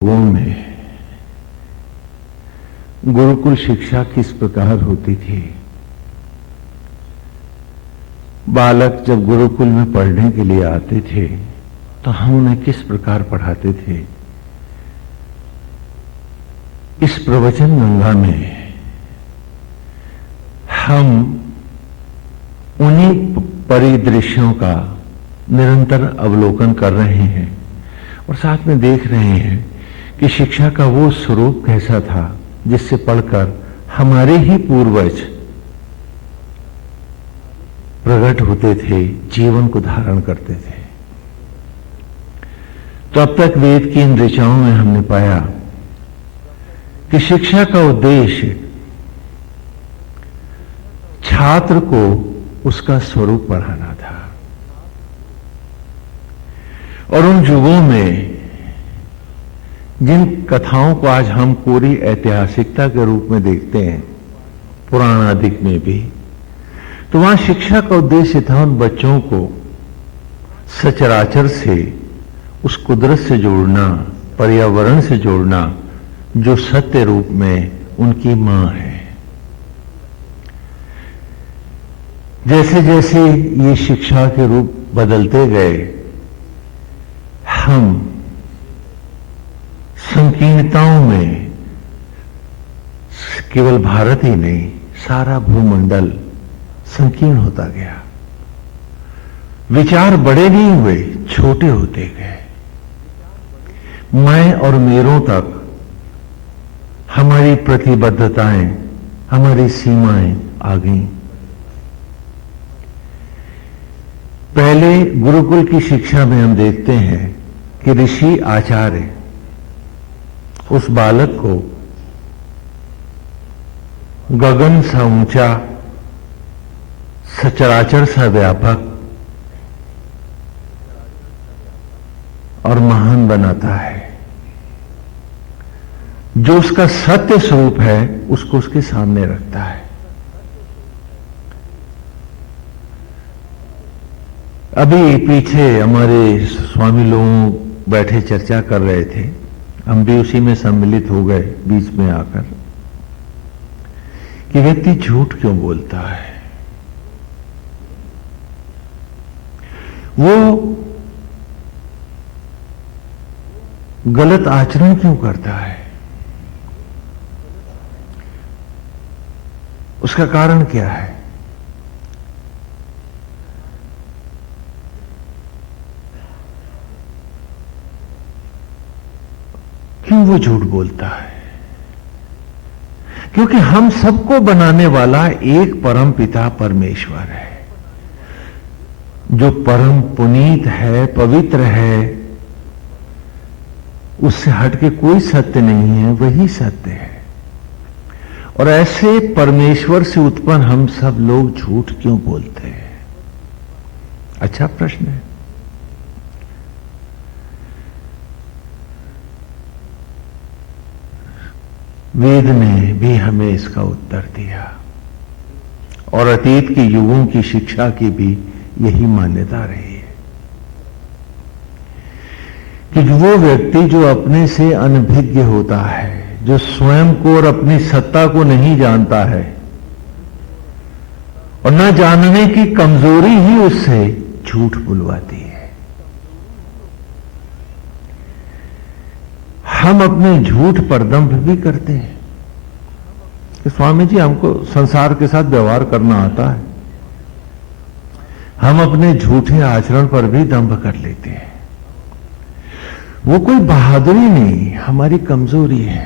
लोगों में गुरुकुल शिक्षा किस प्रकार होती थी। बालक जब गुरुकुल में पढ़ने के लिए आते थे तो हम उन्हें किस प्रकार पढ़ाते थे। इस प्रवचन गंगा में हम उन्हीं परिदृश्यों का निरंतर अवलोकन कर रहे हैं और साथ में देख रहे हैं कि शिक्षा का वो स्वरूप कैसा था जिससे पढ़कर हमारे ही पूर्वज प्रकट होते थे, जीवन को धारण करते थे। तो अब तक वेद की इन ऋचाओं में हमने पाया कि शिक्षा का उद्देश्य छात्र को उसका स्वरूप पढ़ाना था। और उन युगों में जिन कथाओं को आज हम पूरी ऐतिहासिकता के रूप में देखते हैं, पुराण आदि में भी, तो वहां शिक्षा का उद्देश्य था उन बच्चों को सचराचर से, उस कुदरत से जोड़ना, पर्यावरण से जोड़ना जो सत्य रूप में उनकी मां है। जैसे जैसे ये शिक्षा के रूप बदलते गए, हम संकीर्णताओं में केवल भारत ही नहीं, सारा भूमंडल संकीर्ण होता गया। विचार बड़े नहीं हुए, छोटे होते गए। मैं और मेरों तक हमारी प्रतिबद्धताएं, हमारी सीमाएं आ गईं। पहले गुरुकुल की शिक्षा में हम देखते हैं कि ऋषि आचार्य उस बालक को गगन सा ऊंचा, सचराचर सा व्यापक और महान बनाता है। जो उसका सत्य स्वरूप है उसको उसके सामने रखता है। अभी पीछे हमारे स्वामी लोग बैठे चर्चा कर रहे थे, हम भी उसी में सम्मिलित हो गए बीच में आकर, कि व्यक्ति झूठ क्यों बोलता है, वो गलत आचरण क्यों करता है, उसका कारण क्या है। क्यों वो झूठ बोलता है? क्योंकि हम सबको बनाने वाला एक परम पिता परमेश्वर है, जो परम पुनीत है, पवित्र है, उससे हटके कोई सत्य नहीं है, वही सत्य है। और ऐसे परमेश्वर से उत्पन्न हम सब लोग झूठ क्यों बोलते हैं? अच्छा प्रश्न है। वेद ने भी हमें इसका उत्तर दिया और अतीत के युगों की शिक्षा की भी यही मान्यता रही है कि वो व्यक्ति जो अपने से अनभिज्ञ होता है, जो स्वयं को और अपनी सत्ता को नहीं जानता है, और न जानने की कमजोरी ही उससे झूठ बुलवाती है। हम अपने झूठ पर दंभ भी करते हैं कि स्वामी जी हमको संसार के साथ व्यवहार करना आता है। हम अपने झूठे आचरण पर भी दंभ कर लेते हैं। वो कोई बहादुरी नहीं, हमारी कमजोरी है।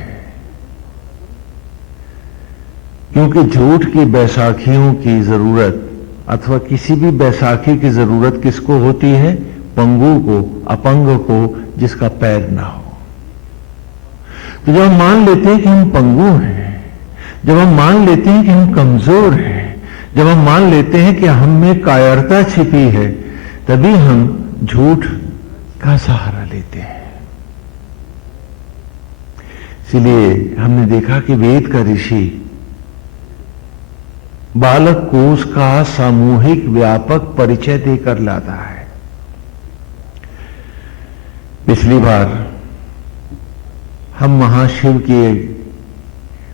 क्योंकि झूठ की बैसाखियों की जरूरत, अथवा किसी भी बैसाखी की जरूरत किसको होती है? पंगु को, अपंग को, जिसका पैर ना हो। तो जब हम मान लेते हैं कि हम पंगु हैं, जब हम मान लेते हैं कि हम कमजोर हैं, जब हम मान लेते हैं कि हम में कायरता छिपी है, तभी हम झूठ का सहारा लेते हैं। इसलिए हमने देखा कि वेद का ऋषि बालक को उसका सामूहिक व्यापक परिचय देकर लाता है। पिछली बार हम महाशिव की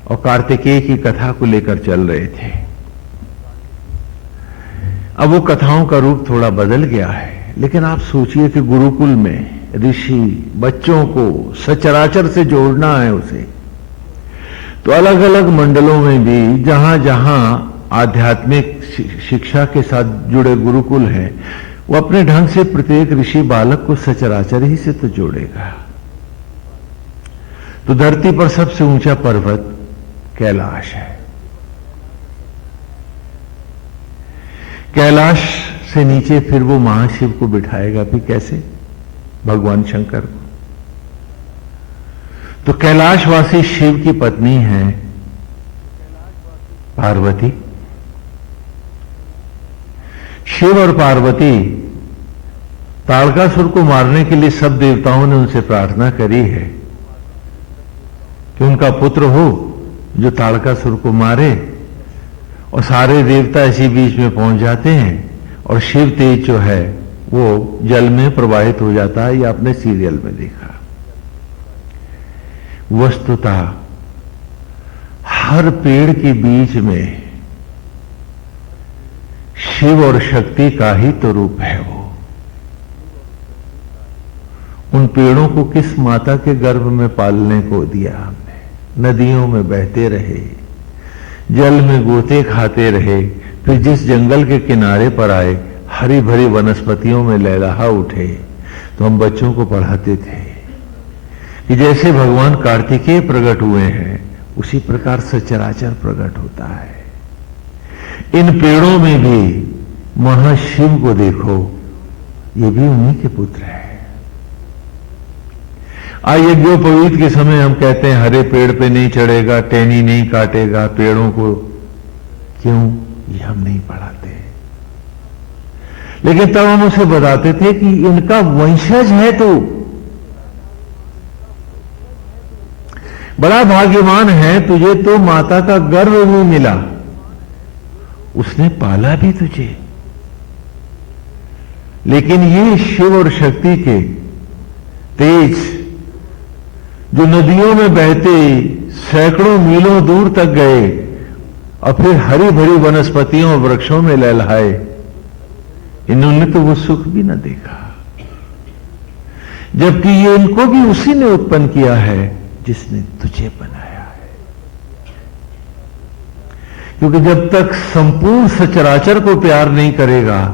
और कार्तिकेय की कथा को लेकर चल रहे थे। अब वो कथाओं का रूप थोड़ा बदल गया है, लेकिन आप सोचिए कि गुरुकुल में ऋषि बच्चों को सचराचर से जोड़ना है उसे, तो अलग अलग मंडलों में भी जहां जहां आध्यात्मिक शिक्षा के साथ जुड़े गुरुकुल हैं, वो अपने ढंग से प्रत्येक ऋषि बालक को सचराचर ही से तो जोड़ेगा। तो धरती पर सबसे ऊंचा पर्वत कैलाश है। कैलाश से नीचे फिर वो महाशिव को बिठाएगा भी कैसे? भगवान शंकर को। तो कैलाशवासी शिव की पत्नी है पार्वती। शिव और पार्वती ताड़कासुर को मारने के लिए सब देवताओं ने उनसे प्रार्थना करी है कि उनका पुत्र हो जो ताड़कासुर को मारे, और सारे देवता इसी बीच में पहुंच जाते हैं और शिव तेज जो है वो जल में प्रवाहित हो जाता है। ये आपने सीरियल में देखा। वस्तुतः हर पेड़ के बीच में शिव और शक्ति का ही तो रूप है वो। उन पेड़ों को किस माता के गर्भ में पालने को दिया हमने? नदियों में बहते रहे, जल में गोते खाते रहे, फिर जिस जंगल के किनारे पर आए हरी भरी वनस्पतियों में लहलहा उठे। तो हम बच्चों को पढ़ाते थे कि जैसे भगवान कार्तिकेय प्रकट हुए हैं उसी प्रकार सचराचर प्रकट होता है। इन पेड़ों में भी महाशिव को देखो, ये भी उन्हीं के पुत्र है। यज्ञोपवीत के समय हम कहते हैं हरे पेड़ पे नहीं चढ़ेगा, टहनी नहीं काटेगा, पेड़ों को क्यों? ये हम नहीं पढ़ाते, लेकिन तब हम उसे बताते थे कि इनका वंशज है तो बड़ा भाग्यवान है, तुझे तो माता का गर्भ भी मिला, उसने पाला भी तुझे। लेकिन ये शिव और शक्ति के तेज जो नदियों में बहते सैकड़ों मीलों दूर तक गए और फिर हरी भरी वनस्पतियों और वृक्षों में लहलहाए, इन्होंने तो वो सुख भी न देखा। जबकि ये इनको भी उसी ने उत्पन्न किया है जिसने तुझे बनाया है। क्योंकि जब तक संपूर्ण सचराचर को प्यार नहीं करेगा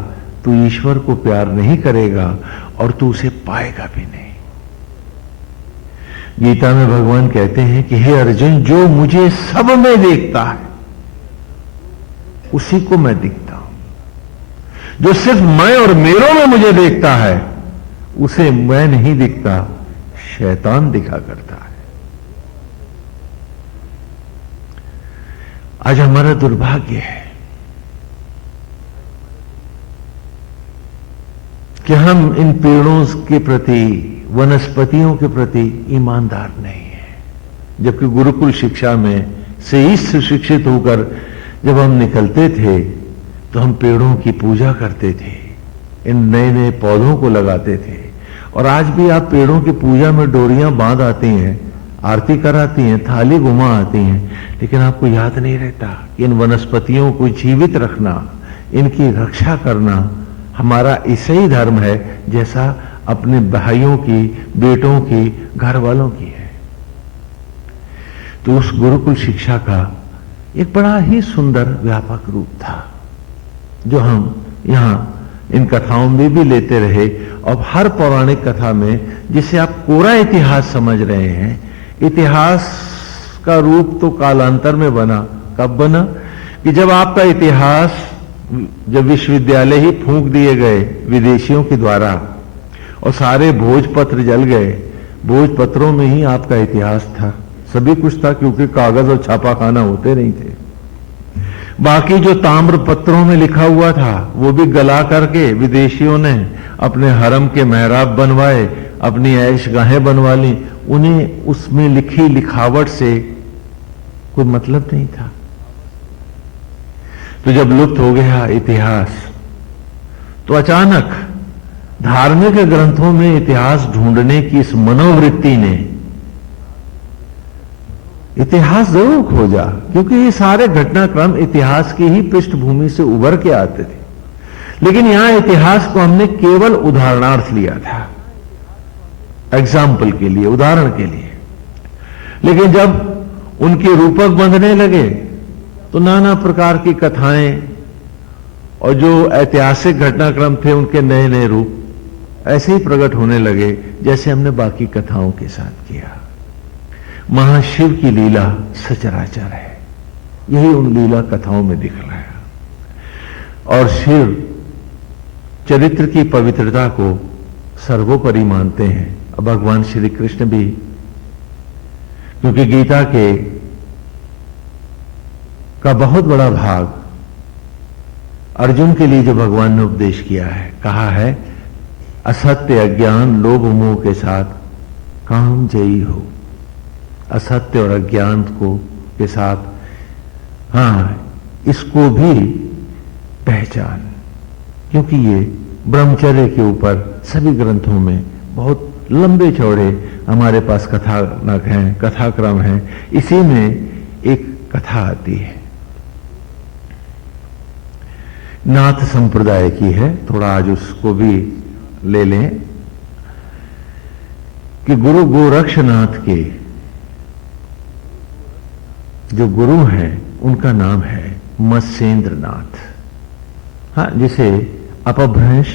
तू ईश्वर को प्यार नहीं करेगा और तू उसे पाएगा भी नहीं। गीता में भगवान कहते हैं कि हे अर्जुन, जो मुझे सब में देखता है उसी को मैं दिखता हूं, जो सिर्फ मैं और मेरों में मुझे देखता है उसे मैं नहीं दिखता, शैतान दिखा करता है। आज हमारा दुर्भाग्य है कि हम इन पेड़ों के प्रति, वनस्पतियों के प्रति ईमानदार नहीं है। जबकि गुरुकुल शिक्षा में से ही सुशिक्षित होकर जब हम निकलते थे तो हम पेड़ों की पूजा करते थे, इन नए नए पौधों को लगाते थे। और आज भी आप पेड़ों की पूजा में डोरियां बांध आती हैं, आरती कराती हैं, थाली घुमा आती हैं, लेकिन आपको याद नहीं रहता कि इन वनस्पतियों को जीवित रखना, इनकी रक्षा करना हमारा ऐसा ही धर्म है जैसा अपने भाइयों की, बेटों की, घर वालों की है। तो उस गुरुकुल शिक्षा का एक बड़ा ही सुंदर व्यापक रूप था जो हम यहां इन कथाओं में भी लेते रहे। और हर पौराणिक कथा में जिसे आप कोरा इतिहास समझ रहे हैं, इतिहास का रूप तो कालांतर में बना। कब बना? कि जब आपका इतिहास, जब विश्वविद्यालय ही फूंक दिए गए विदेशियों के द्वारा और सारे भोजपत्र जल गए, भोजपत्रों में ही आपका इतिहास था, सभी कुछ था, क्योंकि कागज और छापाखाना होते नहीं थे। बाकी जो ताम्र पत्रों में लिखा हुआ था वो भी गला करके विदेशियों ने अपने हरम के मेहराब बनवाए, अपनी ऐशगाहें बनवा ली। उन्हें उसमें लिखी लिखावट से कोई मतलब नहीं था। तो जब लुप्त हो गया इतिहास, तो अचानक धार्मिक ग्रंथों में इतिहास ढूंढने की इस मनोवृत्ति ने इतिहास जरूर खोजा, क्योंकि ये सारे घटनाक्रम इतिहास की ही पृष्ठभूमि से उभर के आते थे। लेकिन यहां इतिहास को हमने केवल उदाहरणार्थ लिया था, एग्जाम्पल के लिए, उदाहरण के लिए। लेकिन जब उनके रूपक बंधने लगे तो नाना प्रकार की कथाएं और जो ऐतिहासिक घटनाक्रम थे उनके नए नए रूप ऐसे ही प्रकट होने लगे जैसे हमने बाकी कथाओं के साथ किया। महाशिव की लीला सचराचर है, यही उन लीला कथाओं में दिख रहा है। और शिव चरित्र की पवित्रता को सर्वोपरि मानते हैं। और भगवान श्री कृष्ण भी, क्योंकि गीता का बहुत बड़ा भाग अर्जुन के लिए जो भगवान ने उपदेश किया है, कहा है असत्य अज्ञान लोभ मोह के साथ काम जयी हो। असत्य और अज्ञान के साथ, हाँ, इसको भी पहचान, क्योंकि ये ब्रह्मचर्य के ऊपर सभी ग्रंथों में बहुत लंबे चौड़े हमारे पास कथानक हैं, कथाक्रम हैं। इसी में एक कथा आती है, नाथ संप्रदाय की है, थोड़ा आज उसको भी ले लें, कि गुरु गोरक्षनाथ के जो गुरु हैं उनका नाम है मत्स्येंद्रनाथ। हाँ, जिसे अपभ्रंश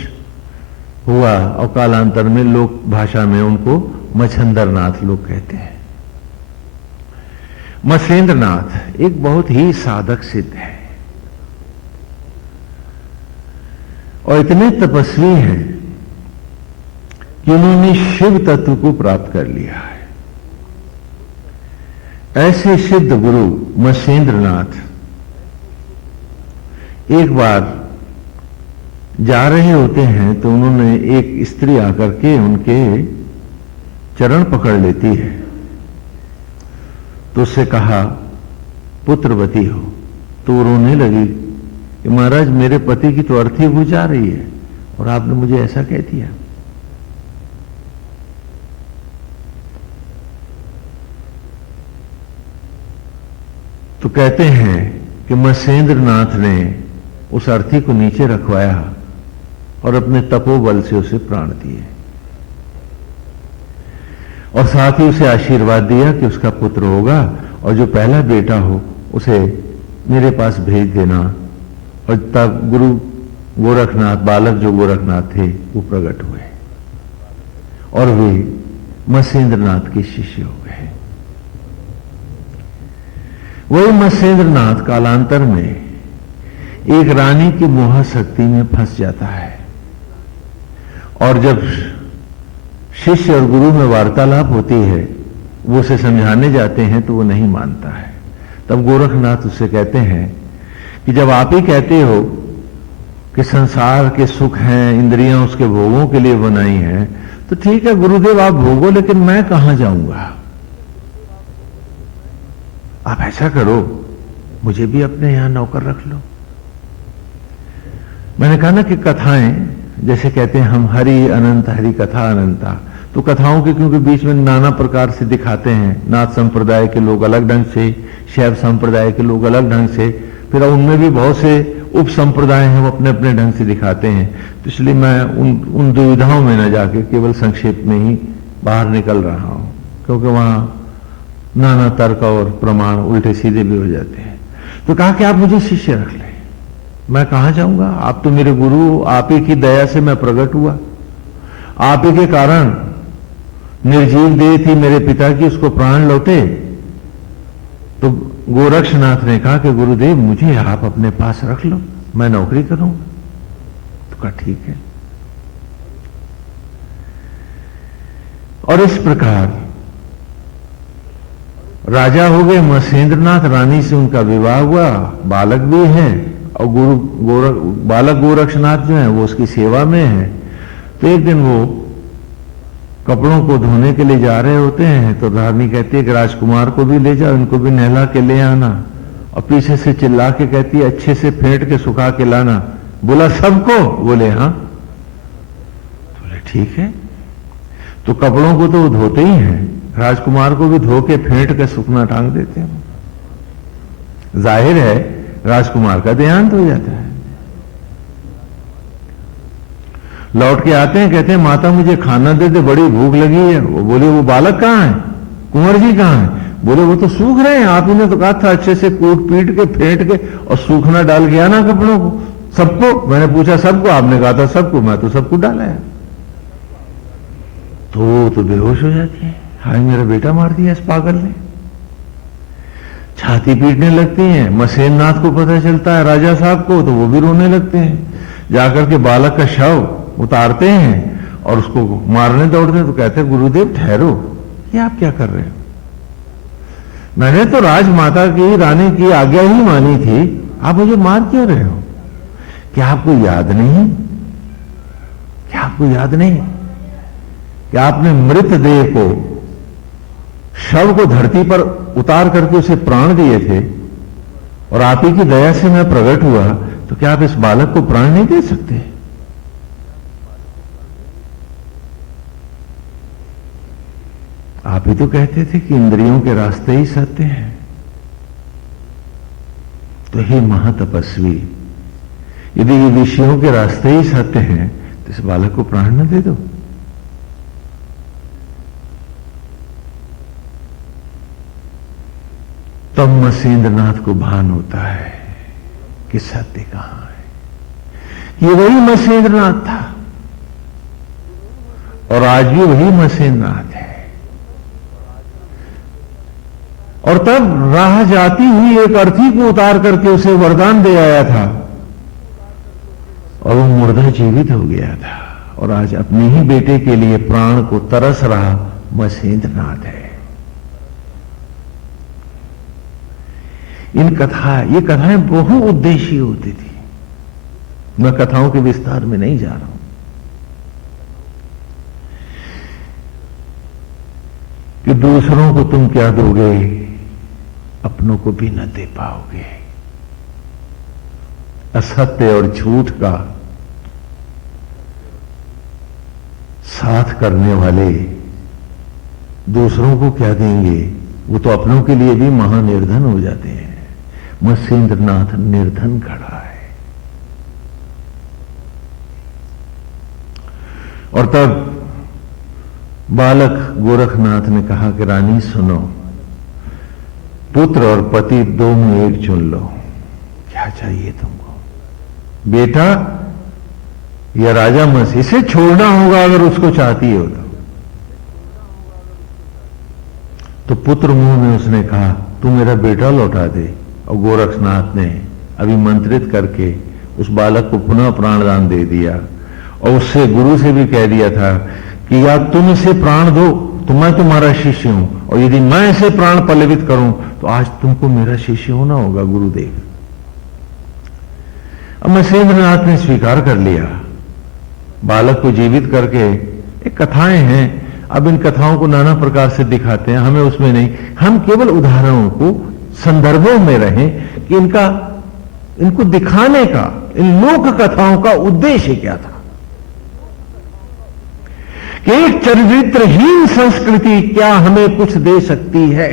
हुआ और कालांतर में लोक भाषा में उनको मच्छंदरनाथ लोग कहते हैं। मत्स्येंद्रनाथ एक बहुत ही साधक सिद्ध है और इतने तपस्वी हैं कि उन्होंने शिव तत्व को प्राप्त कर लिया है। ऐसे सिद्ध गुरु मत्स्येंद्रनाथ एक बार जा रहे होते हैं तो उन्होंने, एक स्त्री आकर के उनके चरण पकड़ लेती है, तो उससे कहा पुत्रवती हो। तो वो रोने लगी कि महाराज मेरे पति की तो अर्थी बुझ जा रही है और आपने मुझे ऐसा कह दिया। तो कहते हैं कि मत्स्येंद्रनाथ ने उस अर्थी को नीचे रखवाया और अपने तपोबल से उसे प्राण दिए और साथ ही उसे आशीर्वाद दिया कि उसका पुत्र होगा और जो पहला बेटा हो उसे मेरे पास भेज देना। और तब गुरु गोरखनाथ, बालक जो गोरखनाथ थे, वो प्रकट हुए और वे मत्स्येंद्रनाथ के शिष्य हो गए। वही मत्स्येंद्रनाथ कालांतर में एक रानी की मोह शक्ति में फंस जाता है और जब शिष्य और गुरु में वार्तालाप होती है, वो उसे समझाने जाते हैं तो वो नहीं मानता है। तब गोरखनाथ उससे कहते हैं कि जब आप ही कहते हो कि संसार के सुख हैं, इंद्रियां उसके भोगों के लिए बनाई हैं, तो ठीक है गुरुदेव आप भोगो, लेकिन मैं कहां जाऊंगा? आप ऐसा करो, मुझे भी अपने यहां नौकर रख लो। मैंने कहा ना कि कथाएं, जैसे कहते हैं हम हरि अनंत, हरि कथा अनंता, तो कथाओं के क्योंकि बीच में नाना प्रकार से दिखाते हैं। नाथ संप्रदाय के लोग अलग ढंग से, शैव संप्रदाय के लोग अलग ढंग से, फिर उनमें भी बहुत से उप संप्रदाय हैं, वो अपने अपने ढंग से दिखाते हैं। तो इसलिए मैं उन दुविधाओं में न जाके केवल संक्षेप में ही बाहर निकल रहा हूं, क्योंकि वहां नाना तर्क और प्रमाण उल्टे सीधे भी हो जाते हैं। तो कहा कि आप मुझे शिष्य रख लें, मैं कहां जाऊंगा? आप तो मेरे गुरु, आप ही की दया से मैं प्रकट हुआ, आप ही के कारण निर्जीव देह थी मेरे पिता की, उसको प्राण लौटे। तो गोरक्षनाथ ने कहा कि गुरुदेव मुझे आप अपने पास रख लो, मैं नौकरी करूंगा। तो कहा ठीक है। और इस प्रकार राजा हो गए मत्स्येंद्रनाथ, रानी से उनका विवाह हुआ, बालक भी है और बालक गोरक्षनाथ जो है वो उसकी सेवा में है। तो एक दिन वो कपड़ों को धोने के लिए जा रहे होते हैं तो रानी कहती है कि राजकुमार को भी ले जाओ, इनको भी नहला के ले आना। और पीछे से चिल्ला के कहती है अच्छे से फेंट के सुखा के लाना। बोला सबको? बोले हाँ। बोले ठीक है। तो कपड़ों को तो वो धोते ही हैं, राजकुमार को भी धो के फेंट के सुखना टांग देते हैं। जाहिर है राजकुमार का देहांत हो जाता है। लौट के आते हैं, कहते हैं माता मुझे खाना दे दे, बड़ी भूख लगी है। वो बोले वो बालक कहां है, कुंवर जी कहां है? बोले वो तो सूख रहे हैं, आप इन्हें तो कहा था अच्छे से कूट पीट के फेंट के और सूखना डाल गया ना कपड़ों को सबको। मैंने पूछा सबको? आपने कहा था सबको। मैं तो सबको डाला है। तो बेहोश हो जाती है, हाय मेरा बेटा मार दिया इस पागल ने। छाती पीटने लगती हैं। मसेन नाथ को पता चलता है, राजा साहब को, तो वो भी रोने लगते हैं। जाकर के बालक का शव उतारते हैं और उसको मारने दौड़ते हैं। तो कहते हैं गुरुदेव ठहरो, ये आप क्या कर रहे हो? मैंने तो राजमाता की, रानी की आज्ञा ही मानी थी, आप मुझे मार क्यों रहे हो? क्या आपको याद नहीं? क्या आपको याद नहीं कि आपने मृतदेह को, शव को धरती पर उतार करके उसे प्राण दिए थे और आप ही की दया से मैं प्रकट हुआ, तो क्या आप इस बालक को प्राण नहीं दे सकते? आप ही तो कहते थे कि इंद्रियों के रास्ते ही सत्य हैं। तो हे महातपस्वी, यदि ये विषयों के रास्ते ही सत्य हैं तो इस बालक को प्राण न दे दो। तब मसेंद्रनाथ को भान होता है कि सत्य कहां है। ये वही मसेंद्रनाथ था और आज भी वही मसेंद्रनाथ है। और तब राह जाती हुई एक अर्थी को उतार करके उसे वरदान दे आया था और वो मुर्दा जीवित हो गया था और आज अपने ही बेटे के लिए प्राण को तरस रहा मसेंद्रनाथ है। ये कथाएं बहुउद्देशीय होती थी। मैं कथाओं के विस्तार में नहीं जा रहा हूं कि दूसरों को तुम क्या दोगे, अपनों को भी न दे पाओगे। असत्य और झूठ का साथ करने वाले दूसरों को क्या देंगे, वो तो अपनों के लिए भी महानिर्धन हो जाते हैं। मसेंद्रनाथ निर्धन खड़ा है। और तब बालक गोरखनाथ ने कहा कि रानी सुनो, पुत्र और पति दो में एक चुन लो, क्या चाहिए तुमको? बेटा या राजा मस, इसे छोड़ना होगा अगर उसको चाहती हो तो पुत्र मुंह में उसने कहा तू मेरा बेटा लौटा दे। और गोरखनाथ ने अभिमंत्रित करके उस बालक को पुनः प्राणदान दे दिया और उससे गुरु से भी कह दिया था कि या तुम इसे प्राण दो तो मैं तुम्हारा शिष्य हूं, और यदि मैं इसे प्राण पल्लवित करूं तो आज तुमको मेरा शिष्य होना होगा गुरुदेव। अब मसेंद्रनाथ ने स्वीकार कर लिया, बालक को जीवित करके। एक कथाएं हैं, अब इन कथाओं को नाना प्रकार से दिखाते हैं, हमें उसमें नहीं, हम केवल उदाहरणों को संदर्भों में रहें कि इनको दिखाने का, इन लोक कथाओं का उद्देश्य क्या था कि एक चरित्रहीन संस्कृति क्या हमें कुछ दे सकती है।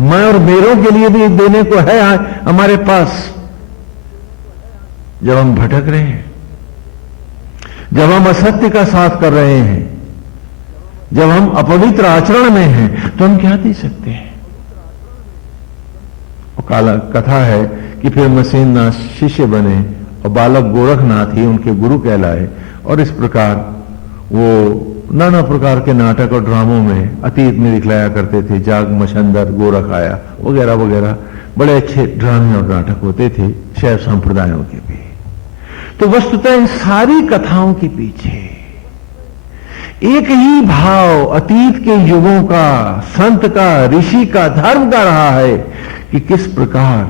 मैं और मेरों के लिए भी देने को है हमारे पास। जब हम भटक रहे हैं, जब हम असत्य का साथ कर रहे हैं, जब हम अपवित्र आचरण में हैं, तो हम क्या दे सकते हैं? और काला कथा है कि फिर मसेंद्रनाथ शिष्य बने और बालक गोरखनाथ ही उनके गुरु कहलाए। और इस प्रकार वो नाना प्रकार के नाटक और ड्रामों में अतीत में दिखलाया करते थे। जाग मछंदर गोरख आया वगैरह वगैरह, बड़े अच्छे ड्रामे और नाटक होते थे शैव संप्रदायों के भी। तो वस्तुतः इन सारी कथाओं के पीछे एक ही भाव अतीत के युगों का, संत का, ऋषि का, धर्म का रहा है कि किस प्रकार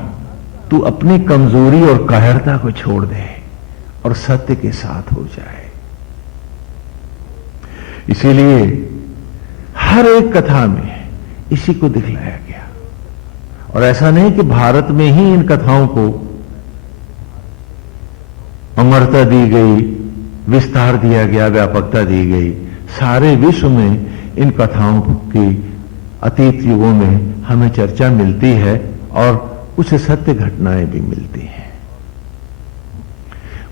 तू अपनी कमजोरी और कायरता को छोड़ दे और सत्य के साथ हो जाए। इसीलिए हर एक कथा में इसी को दिखलाया गया। और ऐसा नहीं कि भारत में ही इन कथाओं को अमरता दी गई विस्तार दिया गया, व्यापकता दी गई। सारे विश्व में इन कथाओं की अतीत युगों में हमें चर्चा मिलती है और कुछ सत्य घटनाएं भी मिलती हैं।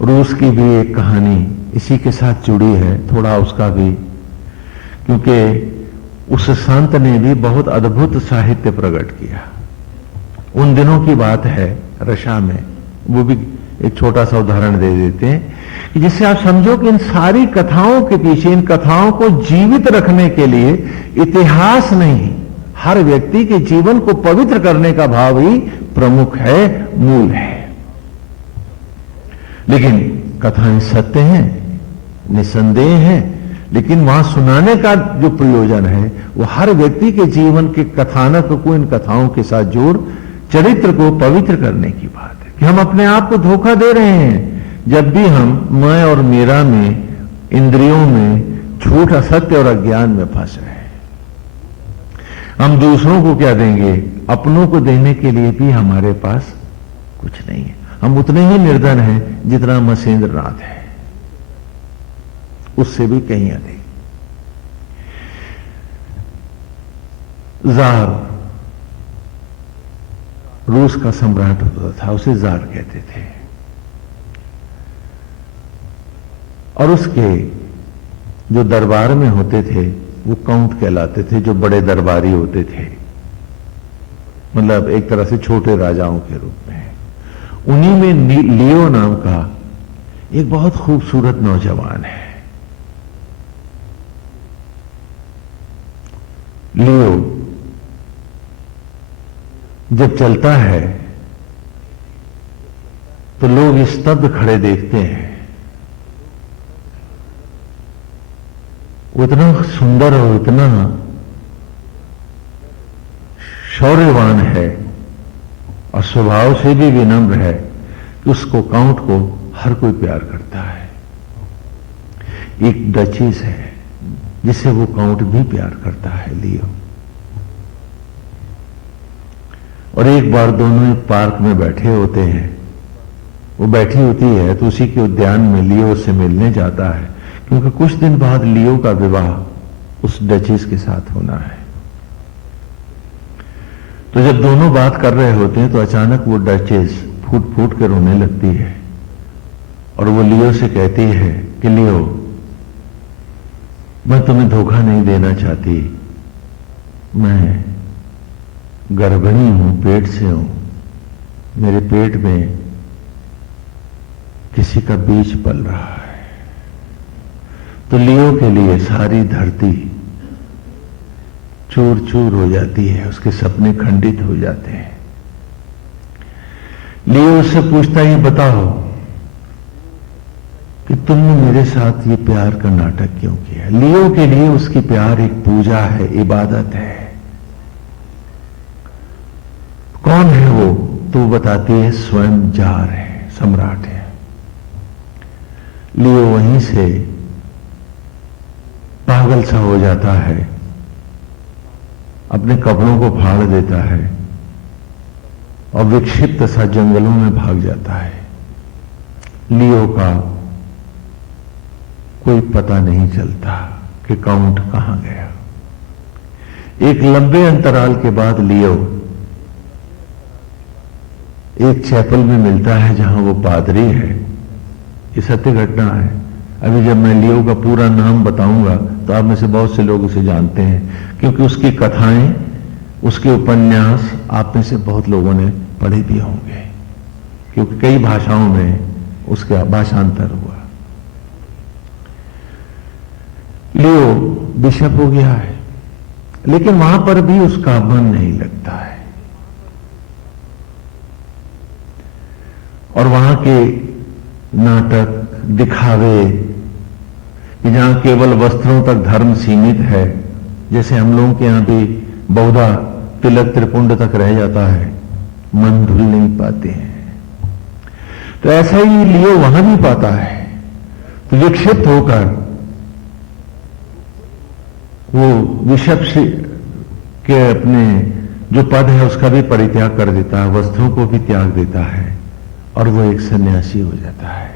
रूस की भी एक कहानी इसी के साथ जुड़ी है, थोड़ा उसका भी, क्योंकि उस संत ने भी बहुत अद्भुत साहित्य प्रकट किया। उन दिनों की बात है, रशा में, वो भी एक छोटा सा उदाहरण दे देते हैं कि जिससे आप समझो कि इन सारी कथाओं के पीछे, इन कथाओं को जीवित रखने के लिए इतिहास नहीं, हर व्यक्ति के जीवन को पवित्र करने का भाव ही प्रमुख है, मूल है। लेकिन कथाएं सत्य हैं, निसंदेह हैं, लेकिन वहां सुनाने का जो प्रयोजन है वो हर व्यक्ति के जीवन के कथानक को इन कथाओं के साथ जोड़ चरित्र को पवित्र करने की बात है। कि हम अपने आप को धोखा दे रहे हैं जब भी हम मैं और मेरा में, इंद्रियों में, झूठ, असत्य और अज्ञान में फंस रहे हैं। हम दूसरों को क्या देंगे, अपनों को देने के लिए भी हमारे पास कुछ नहीं है। हम उतने ही निर्धन हैं जितना मसेंद्रनाथ है, उससे भी कहीं अधिक। जार, रूस का सम्राट होता था, उसे जार कहते थे। और उसके जो दरबार में होते थे वो काउंट कहलाते थे, जो बड़े दरबारी होते थे, मतलब एक तरह से छोटे राजाओं के रूप में। उन्हीं में लियो नाम का एक बहुत खूबसूरत नौजवान है। लियो जब चलता है तो लोग स्तब्ध खड़े देखते हैं। वो इतना सुंदर और इतना शौर्यवान है और स्वभाव से भी विनम्र है कि उसको, काउंट को हर कोई प्यार करता है। एक डचेस है जिसे वो काउंट भी प्यार करता है, लियो। और एक बार दोनों एक पार्क में बैठे होते हैं, वो बैठी होती है तो उसी के उद्यान में लियो उससे मिलने जाता है, क्योंकि कुछ दिन बाद लियो का विवाह उस डचेस के साथ होना है। तो जब दोनों बात कर रहे होते हैं तो अचानक वो डचेस फूट फूट कर रोने लगती है और वो लियो से कहती है कि लियो, मैं तुम्हें धोखा नहीं देना चाहती, मैं गर्भिणी हूं, पेट से हूं, मेरे पेट में किसी का बीज पल रहा है। तो लियो के लिए सारी धरती चूर चूर हो जाती है, उसके सपने खंडित हो जाते हैं। लियो उससे पूछता है, बताओ कि तुमने मेरे साथ ये प्यार का नाटक क्यों किया? लियो के लिए उसकी प्यार एक पूजा है, इबादत है। कौन है वो? तो बताती है स्वयं जार है, सम्राट है। लियो वहीं से पागल सा हो जाता है, अपने कपड़ों को फाड़ देता है और विक्षिप्त सा जंगलों में भाग जाता है। लियो का कोई पता नहीं चलता कि काउंट कहां गया। एक लंबे अंतराल के बाद लियो एक चैपल में मिलता है जहां वो पादरी है। ये सत्य घटना है। अभी जब मैं लियो का पूरा नाम बताऊंगा तो आप में से बहुत से लोग उसे जानते हैं, क्योंकि उसकी कथाएं, उसके उपन्यास आप में से बहुत लोगों ने पढ़े भी होंगे, क्योंकि कई भाषाओं में उसका भाषांतर हुआ। लियो बिशप हो गया है, लेकिन वहां पर भी उसका मन नहीं लगता है। और वहां के नाटक, दिखावे, कि जहां केवल वस्त्रों तक धर्म सीमित है, जैसे हम लोगों के यहां भी बहुधा तिलक त्रिपुंड तक रह जाता है, मन धुल नहीं पाते हैं। तो ऐसा ही लियो वहां भी पाता है। तो विक्षिप्त होकर वो बिशप के अपने जो पद है उसका भी परित्याग कर देता है, वस्त्रों को भी त्याग देता है और वो एक सन्यासी हो जाता है।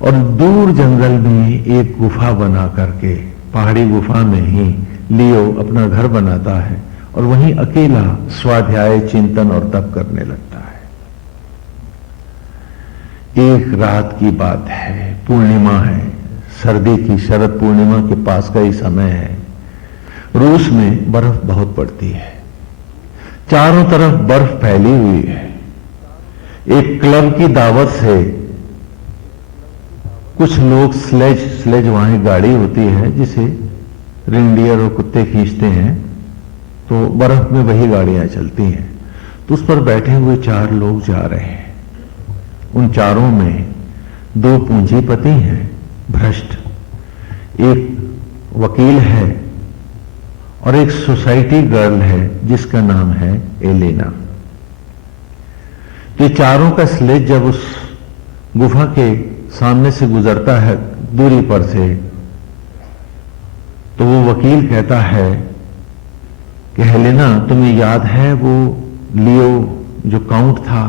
और दूर जंगल में एक गुफा बना करके, पहाड़ी गुफा में ही लियो अपना घर बनाता है और वहीं अकेला स्वाध्याय, चिंतन और तप करने लगता है। एक रात की बात है, पूर्णिमा है, सर्दी की, शरद पूर्णिमा के पास का ही समय है। रूस में बर्फ बहुत पड़ती है, चारों तरफ बर्फ फैली हुई है। एक क्लब की दावत से कुछ लोग स्लेज वहां एक गाड़ी होती है जिसे रेंडियर और कुत्ते खींचते हैं, तो बर्फ में वही गाड़ियां चलती हैं। तो उस पर बैठे हुए 4 लोग जा रहे हैं। उन चारों में 2 पूंजीपति हैं, भ्रष्ट, एक वकील है और एक सोसाइटी गर्ल है जिसका नाम है एलेना। तो ये चारों का स्लेज जब उस गुफा के सामने से गुजरता है दूरी पर से, तो वो वकील कहता है कि हेलेना, तुम्हें याद है वो लियो जो काउंट था?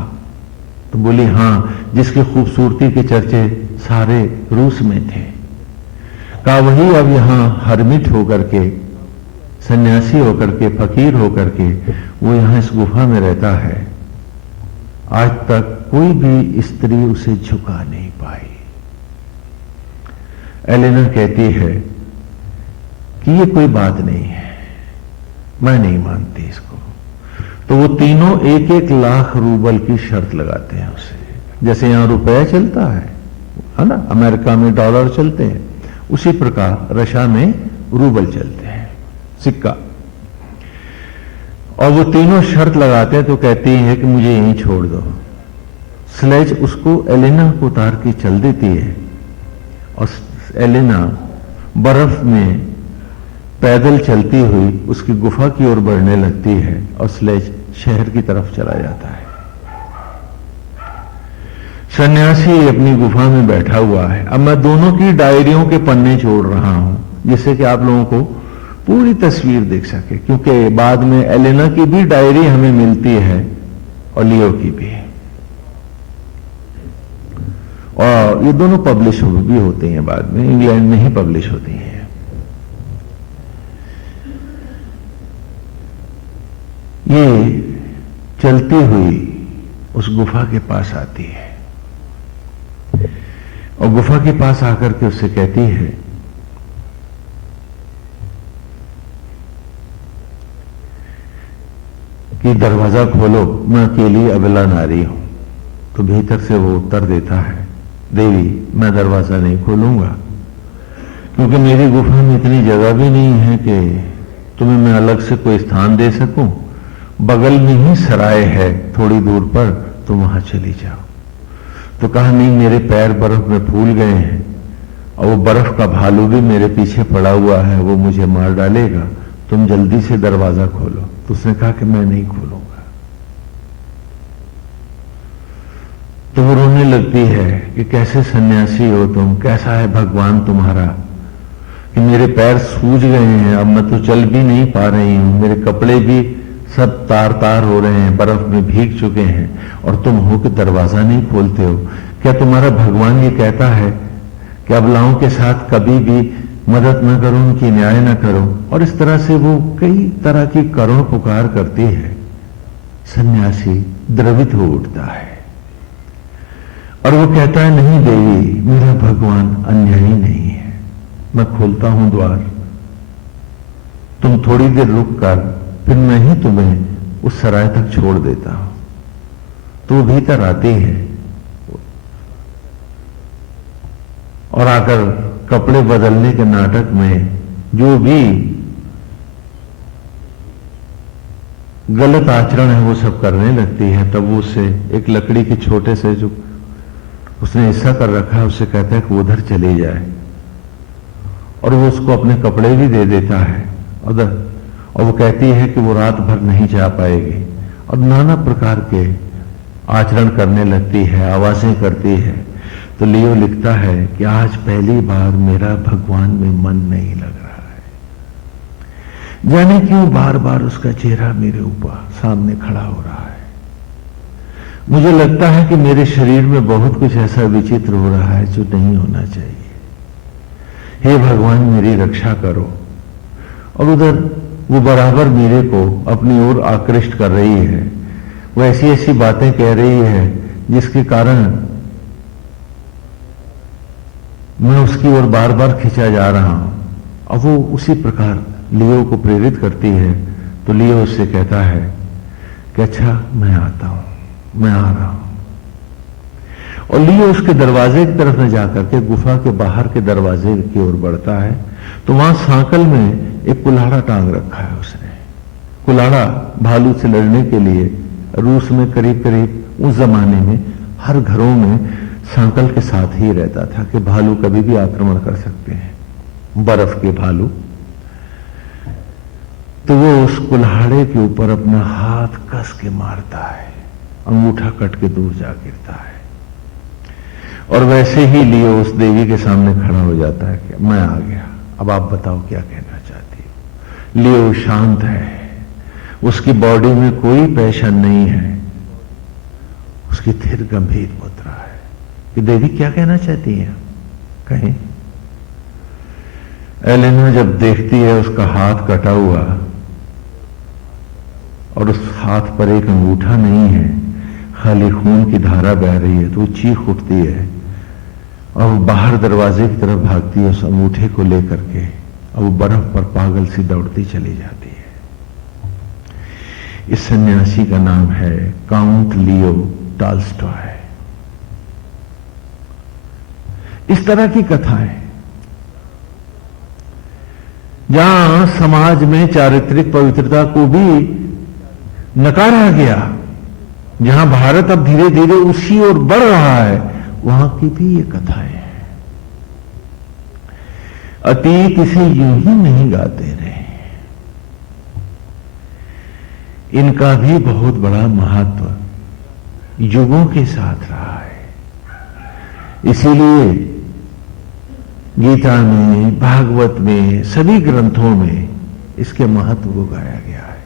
तो बोली हाँ, जिसकी खूबसूरती के चर्चे सारे रूस में थे। कहा वही अब यहां हरमिट होकर के, सन्यासी होकर के, फकीर होकर के वो यहां इस गुफा में रहता है। आज तक कोई भी स्त्री उसे झुका नहीं पाई। एलेना कहती है कि ये कोई बात नहीं है, मैं नहीं मानती इसको। तो वो तीनों 1-1 लाख रूबल की शर्त लगाते हैं उसे। जैसे यहां रुपया चलता है ना, अमेरिका में डॉलर चलते हैं, उसी प्रकार रशिया में रूबल चलते हैं, सिक्का। और वो तीनों शर्त लगाते हैं। तो कहती है कि मुझे यहीं छोड़ दो। स्लेज उसको एलेना को उतार के चल देती है और एलेना बर्फ में पैदल चलती हुई उसकी गुफा की ओर बढ़ने लगती है और स्लेज शहर की तरफ चला जाता है। सन्यासी अपनी गुफा में बैठा हुआ है। अब मैं दोनों की डायरियों के पन्ने जोड़ रहा हूं जिससे कि आप लोगों को पूरी तस्वीर देख सके, क्योंकि बाद में एलेना की भी डायरी हमें मिलती है और लियो की भी, और ये दोनों पब्लिश भी होती हैं, बाद में इंग्लैंड में ही पब्लिश होती हैं। ये चलती हुई उस गुफा के पास आती है और गुफा के पास आकर के उससे कहती है कि दरवाजा खोलो, मैं अकेली अबला नारी हूं। तो भीतर से वो उत्तर देता है, देवी मैं दरवाजा नहीं खोलूंगा, क्योंकि मेरी गुफा में इतनी जगह भी नहीं है कि तुम्हें मैं अलग से कोई स्थान दे सकूं। बगल में ही सराय है थोड़ी दूर पर, तुम वहां चली जाओ। तो कहा नहीं, मेरे पैर बर्फ में फूल गए हैं और वो बर्फ का भालू भी मेरे पीछे पड़ा हुआ है, वो मुझे मार डालेगा, तुम जल्दी से दरवाजा खोलो। तो उसने कहा कि मैं नहीं खोलूंगा। तो वो रोने लगती है कि कैसे सन्यासी हो तुम, कैसा है भगवान तुम्हारा कि मेरे पैर सूज गए हैं, अब मैं तो चल भी नहीं पा रही हूं, मेरे कपड़े भी सब तार तार हो रहे हैं, बर्फ में भीग चुके हैं, और तुम हो कि दरवाजा नहीं खोलते हो। क्या तुम्हारा भगवान ये कहता है कि अबलाओं के साथ कभी भी मदद न करो, उनकी न्याय न करो? और इस तरह से वो कई तरह की करुण पुकार करती है। सन्यासी द्रवित हो उठता है और वो कहता है, नहीं देवी, मेरा भगवान अन्यायी नहीं है, मैं खोलता हूं द्वार, तुम थोड़ी देर रुक कर फिर मैं ही तुम्हें उस सराय तक छोड़ देता हूं। तो वो भीतर आती है और आकर कपड़े बदलने के नाटक में जो भी गलत आचरण है वो सब करने लगती है। तब वो उससे एक लकड़ी के छोटे से जो उसने हिस्सा कर रखा है उससे कहता है कि वो उधर चली जाए, और वो उसको अपने कपड़े भी दे देता है उधर। और वो कहती है कि वो रात भर नहीं जा पाएगी और नाना प्रकार के आचरण करने लगती है, आवाजें करती है। तो लियो लिखता है कि आज पहली बार मेरा भगवान में मन नहीं लग रहा है, जाने क्यों बार बार उसका चेहरा मेरे ऊपर सामने खड़ा हो रहा है। मुझे लगता है कि मेरे शरीर में बहुत कुछ ऐसा विचित्र हो रहा है जो नहीं होना चाहिए। हे भगवान मेरी रक्षा करो। और उधर वो बराबर मेरे को अपनी ओर आकृष्ट कर रही है, वो ऐसी ऐसी बातें कह रही है जिसके कारण मैं उसकी ओर बार बार खींचा जा रहा हूं। अब वो उसी प्रकार लियो को प्रेरित करती है, तो लियो उससे कहता है कि अच्छा मैं आता हूं, मैं आ रहा हूं। और लियो उसके दरवाजे की तरफ न जाकर के गुफा के बाहर के दरवाजे की ओर बढ़ता है, तो वहां सांकल में एक कुल्हाड़ा टांग रखा है उसने। कुल्हाड़ा भालू से लड़ने के लिए रूस में करीब करीब उस जमाने में हर घरों में सांकल के साथ ही रहता था कि भालू कभी भी आक्रमण कर सकते हैं, बर्फ के भालू। तो वो उस कुल्हाड़े के ऊपर अपना हाथ कस के मारता है, अंगूठा कट के दूर जा गिरता है। और वैसे ही लियो उस देवी के सामने खड़ा हो जाता है कि मैं आ गया, अब आप बताओ क्या कहना चाहती हो। लियो शांत है, उसकी बॉडी में कोई पैशन नहीं है, उसकी स्थिर गंभीर मुद्रा है कि देवी क्या कहना चाहती है, कहें। एलेना जब देखती है उसका हाथ कटा हुआ और उस हाथ पर एक अंगूठा नहीं है, खाली खून की धारा बह रही है, तो वो चीख उठती है और बाहर दरवाजे की तरफ भागती है उस अंगूठे को लेकर के, और वो बर्फ पर पागल सी दौड़ती चली जाती है। इस सन्यासी का नाम है काउंट लियो टॉल्स्टॉय। इस तरह की कथाएं जहां समाज में चारित्रिक पवित्रता को भी नकारा गया, जहां भारत अब धीरे धीरे उसी ओर बढ़ रहा है, वहां की भी ये कथाएं हैं। अतीत इसे यूं ही नहीं गाते रहे, इनका भी बहुत बड़ा महत्व युगों के साथ रहा है। इसीलिए गीता में, भागवत में, सभी ग्रंथों में इसके महत्व को गाया गया है।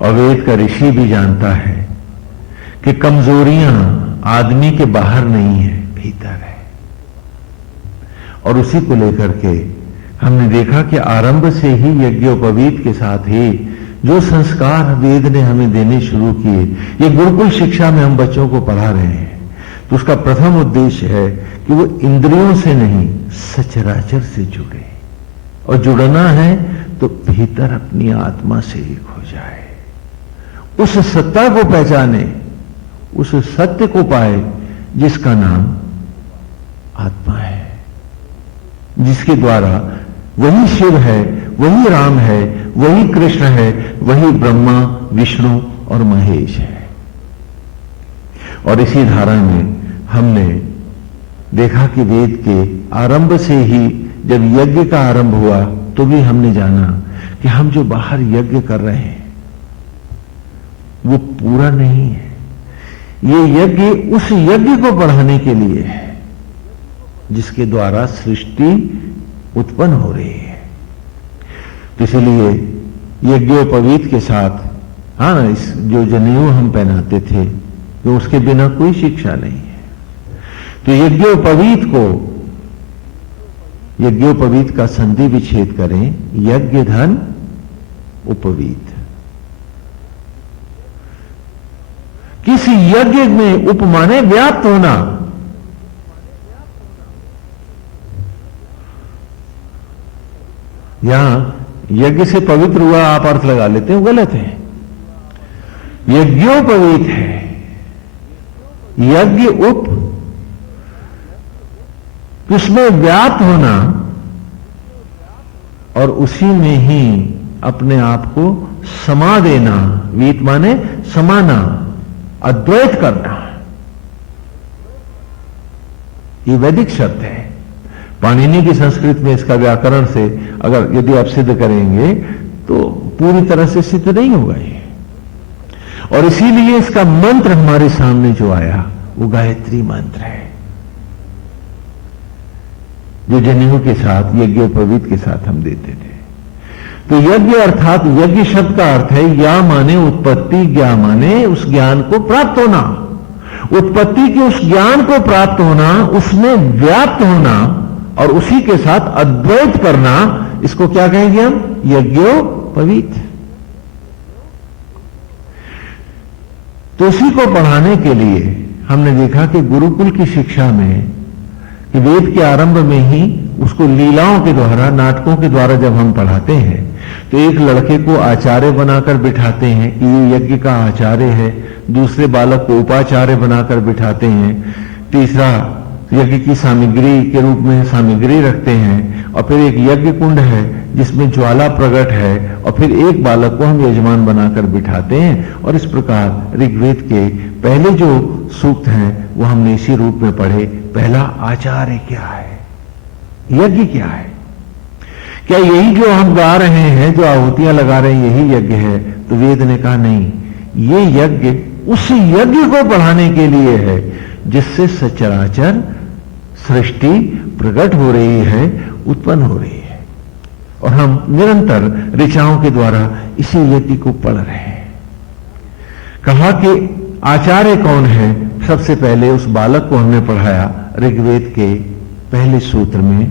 और वेद का ऋषि भी जानता है कि कमजोरियां आदमी के बाहर नहीं है, भीतर है। और उसी को लेकर के हमने देखा कि आरंभ से ही यज्ञोपवीत के साथ ही जो संस्कार वेद ने हमें देने शुरू किए, ये गुरुकुल शिक्षा में हम बच्चों को पढ़ा रहे हैं, तो उसका प्रथम उद्देश्य है कि वो इंद्रियों से नहीं सचराचर से जुड़े। और जुड़ना है तो भीतर अपनी आत्मा से एक हो जाए, उस सत्ता को पहचाने, उस सत्य को पाए जिसका नाम आत्मा है, जिसके द्वारा वही शिव है, वही राम है, वही कृष्ण है, वही ब्रह्मा, विष्णु और महेश है। और इसी धारा में हमने देखा कि वेद के आरंभ से ही जब यज्ञ का आरंभ हुआ तो भी हमने जाना कि हम जो बाहर यज्ञ कर रहे हैं वो पूरा नहीं है। ये यज्ञ उस यज्ञ को बढ़ाने के लिए है जिसके द्वारा सृष्टि उत्पन्न हो रही है। तो इसलिए यज्ञोपवीत के साथ, हाँ ना, इस जो जनेऊ हम पहनाते थे, तो उसके बिना कोई शिक्षा नहीं है। तो यज्ञोपवीत का संधि विच्छेद करें, यज्ञ धन उपवीत। किसी यज्ञ में उपमाने व्याप्त होना, यहां यज्ञ से पवित्र हुआ आप अर्थ लगा लेते हैं, गलत है। यज्ञोपवीत है, यज्ञ उप, उसमें व्याप्त होना और उसी में ही अपने आप को समा देना। वीत माने समाना, अद्वैत करना। ये वैदिक शब्द है। पाणिनि की संस्कृत में इसका व्याकरण से अगर यदि आप सिद्ध करेंगे तो पूरी तरह से सिद्ध नहीं होगा ये। और इसीलिए इसका मंत्र हमारे सामने जो आया वो गायत्री मंत्र है, जो जनेऊ के साथ, यज्ञोपवीत के साथ हम देते थे। तो यज्ञ अर्थात यज्ञ शब्द का अर्थ है या माने उत्पत्ति, ज्ञा माने उस ज्ञान को प्राप्त होना। उत्पत्ति के उस ज्ञान को प्राप्त होना, उसमें व्याप्त होना और उसी के साथ अद्वैत करना, इसको क्या कहेंगे हम? यज्ञोपवीत। तो उसी को पढ़ाने के लिए हमने देखा कि गुरुकुल की शिक्षा में कि वेद के आरंभ में ही उसको लीलाओं के द्वारा, नाटकों के द्वारा जब हम पढ़ाते हैं तो एक लड़के को आचार्य बनाकर बिठाते हैं कि ये यज्ञ का आचार्य है, दूसरे बालक को उपाचार्य बनाकर बिठाते हैं, तीसरा यज्ञ की सामग्री के रूप में सामग्री रखते हैं, और फिर एक यज्ञ कुंड है जिसमें ज्वाला प्रकट है, और फिर एक बालक को हम यजमान बनाकर बिठाते हैं। और इस प्रकार ऋग्वेद के पहले जो सूक्त हैं वो हमने इसी रूप में पढ़े। पहला आचार्य क्या है, यज्ञ क्या है, क्या यही जो हम गा रहे हैं, जो आहुतियां लगा रहे हैं, यही यज्ञ है? तो वेद ने कहा नहीं, ये यज्ञ उस यज्ञ को बढ़ाने के लिए है जिससे सचराचर सृष्टि प्रकट हो रही है, उत्पन्न हो रही है। और हम निरंतर ऋचाओं के द्वारा इसी यज्ञ को पढ़ रहे हैं। कहा कि आचार्य कौन है? सबसे पहले उस बालक को हमने पढ़ाया ऋग्वेद के पहले सूत्र में,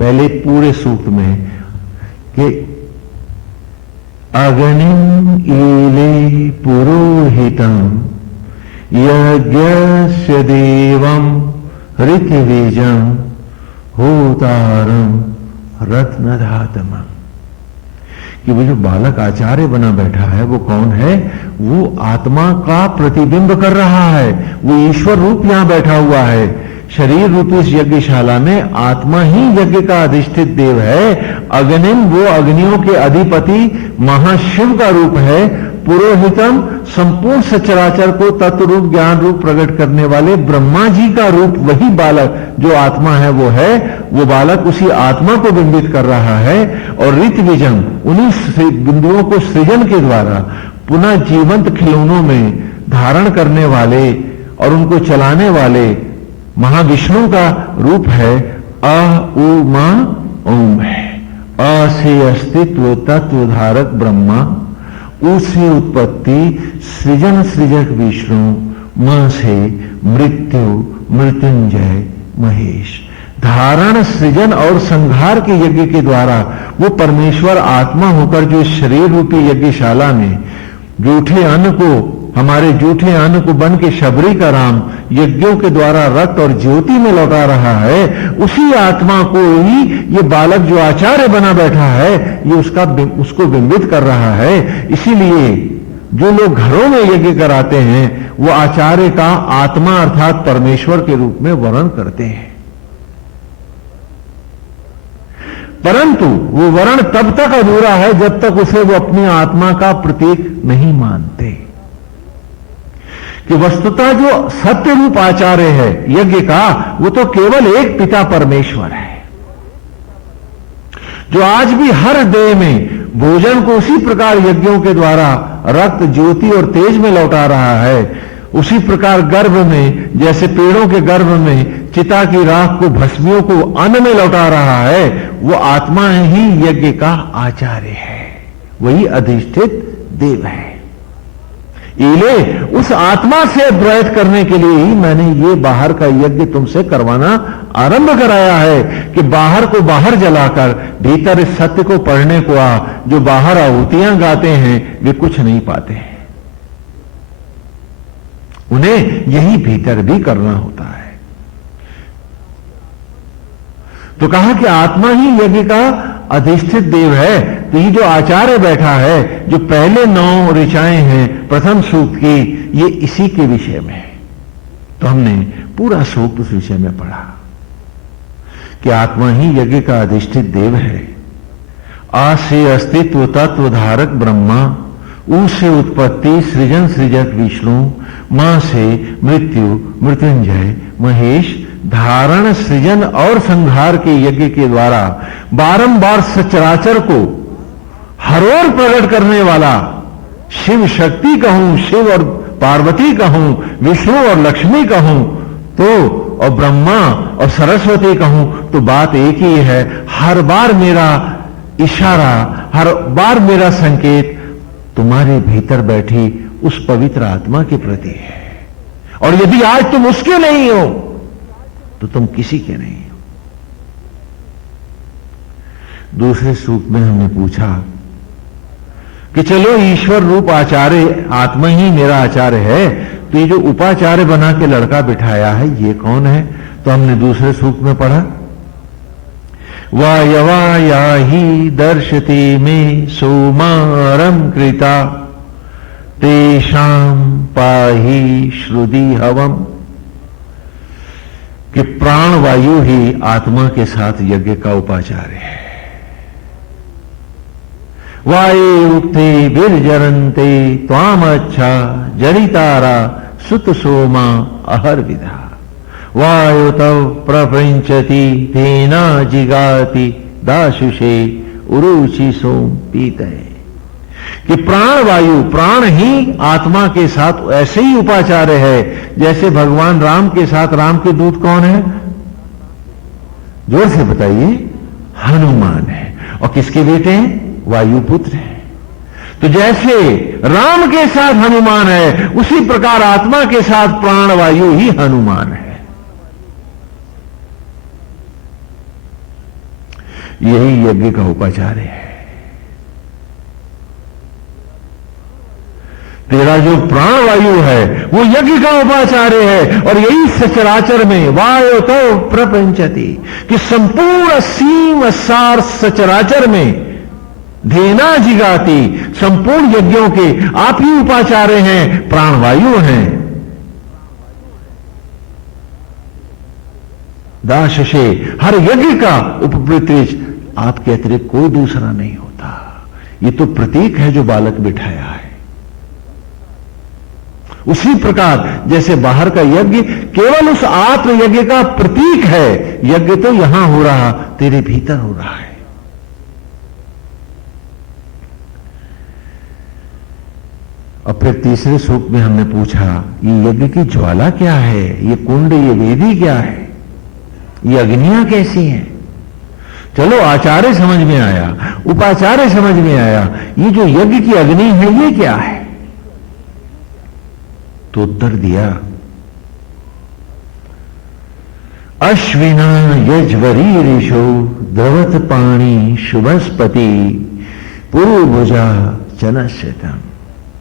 पहले पूरे सूक्त में, कि अग्निम ईले पुरोहितम यज्ञस्य देवम ऋतबीजम होतारम रत्नधातमम। कि वो जो बालक आचार्य बना बैठा है वो कौन है? वो आत्मा का प्रतिबिंब कर रहा है, वो ईश्वर रूप यहां बैठा हुआ है। शरीर रूपी इस यज्ञशाला में आत्मा ही यज्ञ का अधिष्ठित देव है। अग्निम, वो अग्नियों के अधिपति महाशिव का रूप है। पुरोहितम, संपूर्ण सचराचर को तत्व रूप ज्ञान रूप प्रकट करने वाले ब्रह्मा जी का रूप वही बालक जो आत्मा है वो है। वो बालक उसी आत्मा को बिंबित कर रहा है। और ऋतबीजम, उन्हीं बिंदुओं को सृजन के द्वारा पुनः जीवंत खिलौनों में धारण करने वाले और उनको चलाने वाले महाविष्णु का रूप है। अ उ मा ओम है। अ से अस्तित्व तत्व धारक ब्रह्मा, उ से उत्पत्ति सृजन सृजक विष्णु, म से मृत्यु मृत्युंजय महेश। धारण, सृजन और संहार के यज्ञ के द्वारा वो परमेश्वर आत्मा होकर जो शरीर रूपी यज्ञशाला में जूठे अन्न को, हमारे जूठे अन्न को बन के शबरी का राम यज्ञों के द्वारा रक्त और ज्योति में लौटा रहा है, उसी आत्मा को ही ये बालक जो आचार्य बना बैठा है ये उसको बिंबित कर रहा है। इसीलिए जो लोग घरों में यज्ञ कराते हैं वो आचार्य का आत्मा अर्थात परमेश्वर के रूप में वर्णन करते हैं। परंतु वो वर्ण तब तक अधूरा है जब तक उसे वो अपनी आत्मा का प्रतीक नहीं मानते। कि वस्तुतः जो सत्य रूप आचार्य है यज्ञ का, वो तो केवल एक पिता परमेश्वर है, जो आज भी हर देह में भोजन को उसी प्रकार यज्ञों के द्वारा रक्त, ज्योति और तेज में लौटा रहा है। उसी प्रकार गर्भ में, जैसे पेड़ों के गर्भ में चिता की राख को, भस्मियों को अन्न में लौटा रहा है, वो आत्मा ही यज्ञ का आचार्य है, वही अधिष्ठित देव है। इले उस आत्मा से द्वैत करने के लिए ही मैंने ये बाहर का यज्ञ तुमसे करवाना आरंभ कराया है कि बाहर को बाहर जलाकर भीतर इस सत्य को पढ़ने को आ। जो बाहर आहुतियां गाते हैं वे कुछ नहीं पाते हैं, उन्हें यही भीतर भी करना होता है। तो कहा कि आत्मा ही यज्ञ का अधिष्ठित देव है। तो ये जो आचार्य बैठा है, जो पहले 9 ऋचाएं हैं प्रथम सूक्त की, ये इसी के विषय में है। तो हमने पूरा सूक्त उस विषय में पढ़ा कि आत्मा ही यज्ञ का अधिष्ठित देव है। आ से अस्तित्व तत्व धारक ब्रह्मा, ऊ से उत्पत्ति सृजन सृजक विष्णु, मां से मृत्यु मृत्युंजय महेश। धारण, सृजन और संहार के यज्ञ के द्वारा बारंबार सचराचर को हर ओर प्रकट करने वाला शिव शक्ति कहूं, शिव और पार्वती कहूं, विष्णु और लक्ष्मी कहूं तो, और ब्रह्मा और सरस्वती कहूं तो बात एक ही है। हर बार मेरा इशारा, हर बार मेरा संकेत तुम्हारे भीतर बैठी उस पवित्र आत्मा के प्रति है। और यदि आज तुम उसके नहीं हो तो तुम किसी के नहीं हो। दूसरे सूक्त में हमने पूछा कि चलो ईश्वर रूप आचार्य आत्मा ही मेरा आचार्य है, तो ये जो उपाचार्य बना के लड़का बिठाया है ये कौन है? तो हमने दूसरे सूक्त में पढ़ा, वायवाया ही दर्शते में सोमारम कृता तेषाम पाही श्रुति हवम, कि प्राण वायु ही आत्मा के साथ यज्ञ का उपाचार्य है। वायुक्ते विरजरन्ते त्वामच्छा जरितारा सुत सोमा अहर विधा वायुतव प्रपंचति तेना जिगाति दाशुषे उरुचि सोम पीतये, कि प्राण वायु, प्राण ही आत्मा के साथ ऐसे ही उपाचार्य है जैसे भगवान राम के साथ राम के दूत कौन है? जोर से बताइए, हनुमान है। और किसके बेटे हैं? वायुपुत्र है। तो जैसे राम के साथ हनुमान है, उसी प्रकार आत्मा के साथ प्राण वायु ही हनुमान है। यही यज्ञ का उपाचार्य है। तेरा जो प्राण वायु है वो यज्ञ का उपाचार्य है। और यही सचराचर में वायु तो प्रपंचति, कि संपूर्ण सीम सार सचराचर में धेना जिगाती, संपूर्ण यज्ञों के आप ही उपाचार्य हैं, प्राण वायु हैं। दाशे, हर यज्ञ का उपप्रतिज आपके अतिरिक्त कोई दूसरा नहीं होता। ये तो प्रतीक है जो बालक बिठाया है। उसी प्रकार जैसे बाहर का यज्ञ केवल उस आत्म यज्ञ का प्रतीक है, यज्ञ तो यहां हो रहा, तेरे भीतर हो रहा है। और फिर तीसरे सूक्त में हमने पूछा, ये यज्ञ की ज्वाला क्या है? ये कुंड, ये वेदी क्या है? ये अग्नियां कैसी हैं? चलो आचार्य समझ में आया, उपाचार्य समझ में आया, ये जो यज्ञ की अग्नि है ये क्या है? तो उत्तर दिया, अश्विना यज्वरी ऋषो द्रवत पाणी शुभस्पति पूर्वभुजा चनश्यतम।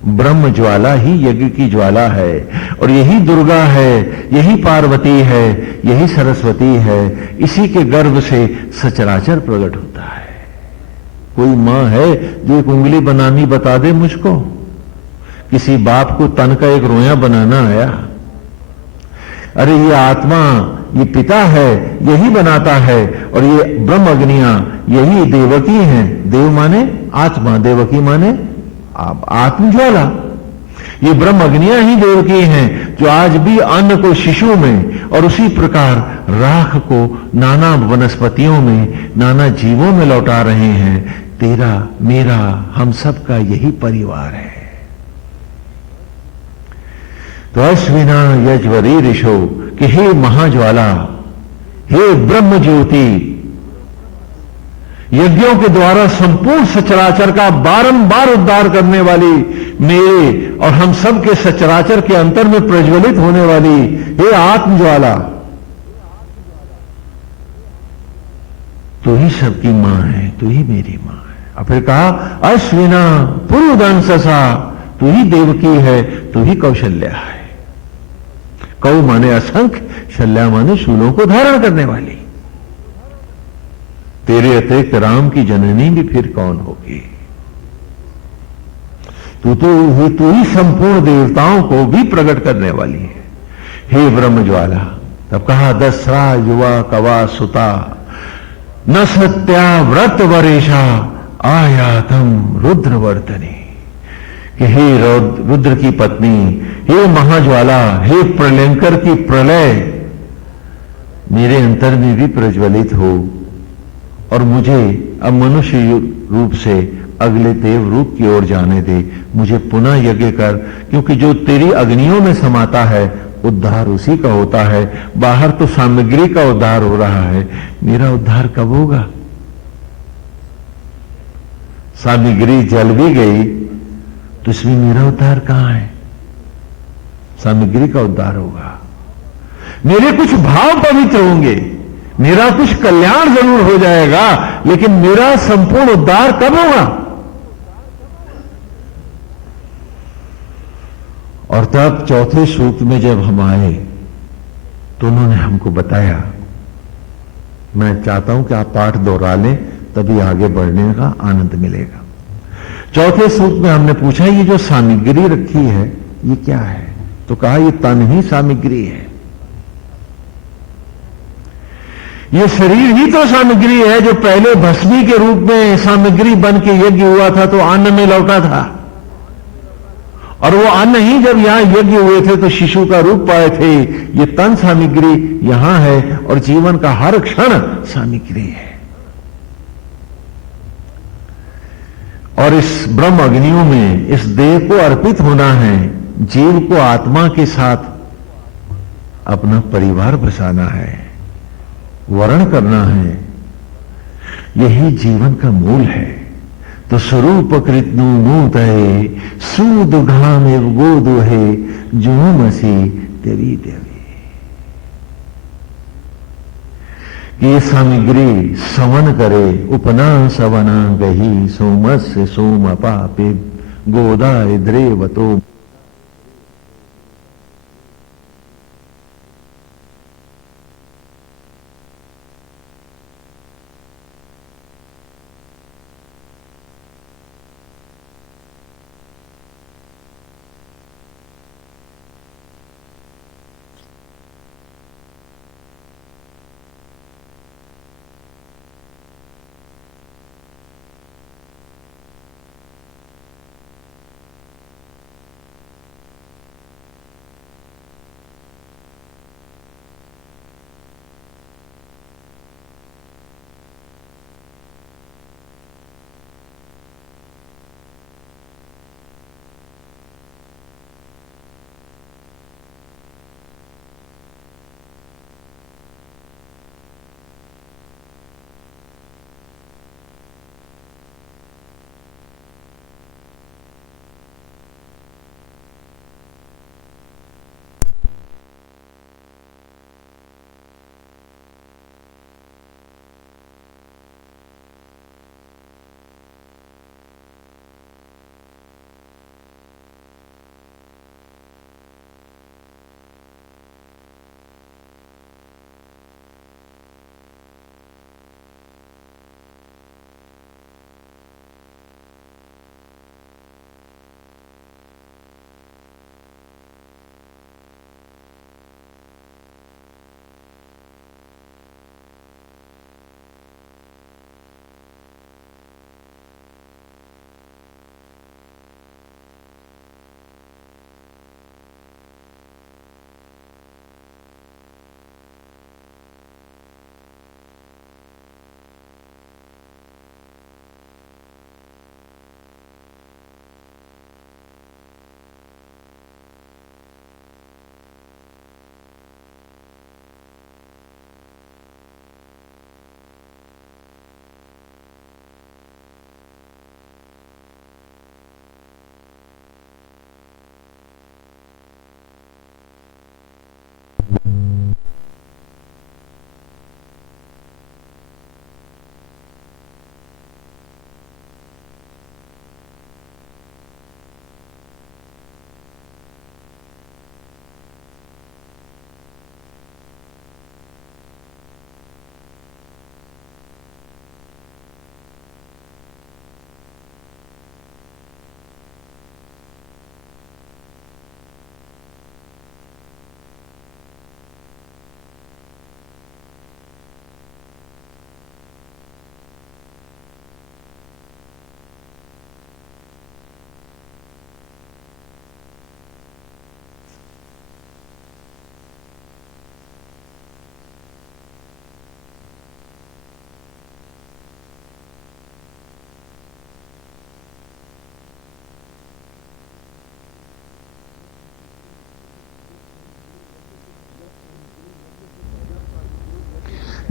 ब्रह्म ज्वाला ही यज्ञ की ज्वाला है। और यही दुर्गा है, यही पार्वती है, यही सरस्वती है। इसी के गर्भ से सचराचर प्रकट होता है। कोई मां है जो एक उंगली बनानी बता दे मुझको? किसी बाप को तन का एक रोया बनाना आया? अरे ये आत्मा, ये पिता है, यही बनाता है। और ये ब्रह्म अग्नियां यही देवकी हैं। देव माने आत्मा, देवकी माने आत्मज्वाला। ये ब्रह्म अग्नियां ही देवकी हैं जो आज भी अन्न को शिशु में और उसी प्रकार राख को नाना वनस्पतियों में, नाना जीवों में लौटा रहे हैं। तेरा, मेरा, हम सब का यही परिवार है। तो अश्विना यज्वरी ऋषो, कि हे महाज्वाला, हे ब्रह्म ज्योति, यज्ञों के द्वारा संपूर्ण सचराचर का बारंबार उद्धार करने वाली, मेरे और हम सब के सचराचर के अंतर में प्रज्वलित होने वाली हे आत्मज्वाला, तू ही सबकी मां है, तू ही मेरी मां है। और फिर कहा, अश्विना पुरुदंससा, तू ही देवकी है, तू ही कौशल्या है। कौ माने असंख्य, शल्या माने शूलों को धारण करने वाली। तेरे अतिरिक्त राम की जननी भी फिर कौन होगी? तू ही संपूर्ण देवताओं को भी प्रकट करने वाली है, हे ब्रह्मज्वाला। तब कहा, दसरा युवा कवा सुता न सत्या व्रत वरेशा आयातम रुद्रवर्तनी, कि हे रुद्र की पत्नी, हे महाज्वाला, हे प्रलयंकर की प्रलय, मेरे अंतर में भी प्रज्वलित हो और मुझे अब मनुष्य रूप से अगले देव रूप की ओर जाने दे। मुझे पुनः यज्ञ कर, क्योंकि जो तेरी अग्नियों में समाता है उद्धार उसी का होता है। बाहर तो सामग्री का उद्धार हो रहा है, मेरा उद्धार कब होगा? सामग्री जल भी गई तो इसमें मेरा उद्धार कहां है? सामग्री का उद्धार होगा। मेरे कुछ भाव पवित्र होंगे, मेरा कुछ कल्याण जरूर हो जाएगा, लेकिन मेरा संपूर्ण उद्धार कब होगा? और तब चौथे सूक्त में जब हम आए तो उन्होंने हमको बताया, मैं चाहता हूं कि आप पाठ दोहरा लें, तभी आगे बढ़ने का आनंद मिलेगा। चौथे सूक्त में हमने पूछा, ये जो सामग्री रखी है ये क्या है? तो कहा ये तन ही सामग्री है, ये शरीर ही तो सामग्री है। जो पहले भस्मी के रूप में सामग्री बन के यज्ञ हुआ था तो अन्न में लौटा था, और वो अन्न ही जब यहां यज्ञ हुए थे तो शिशु का रूप पाए थे। ये तन सामग्री यहां है और जीवन का हर क्षण सामग्री है। और इस ब्रह्म अग्नियों में इस देह को अर्पित होना है, जीव को आत्मा के साथ अपना परिवार बसाना है, वर्ण करना है। यही जीवन का मूल है। तो स्वरूप कृतनु नूतये सुदुघामेव गोदुहे जुमसी देवी देवी। ये सामग्री सवन करे उपना सवना गही सोमस्य सोम पापे गोदाय द्रेवतो।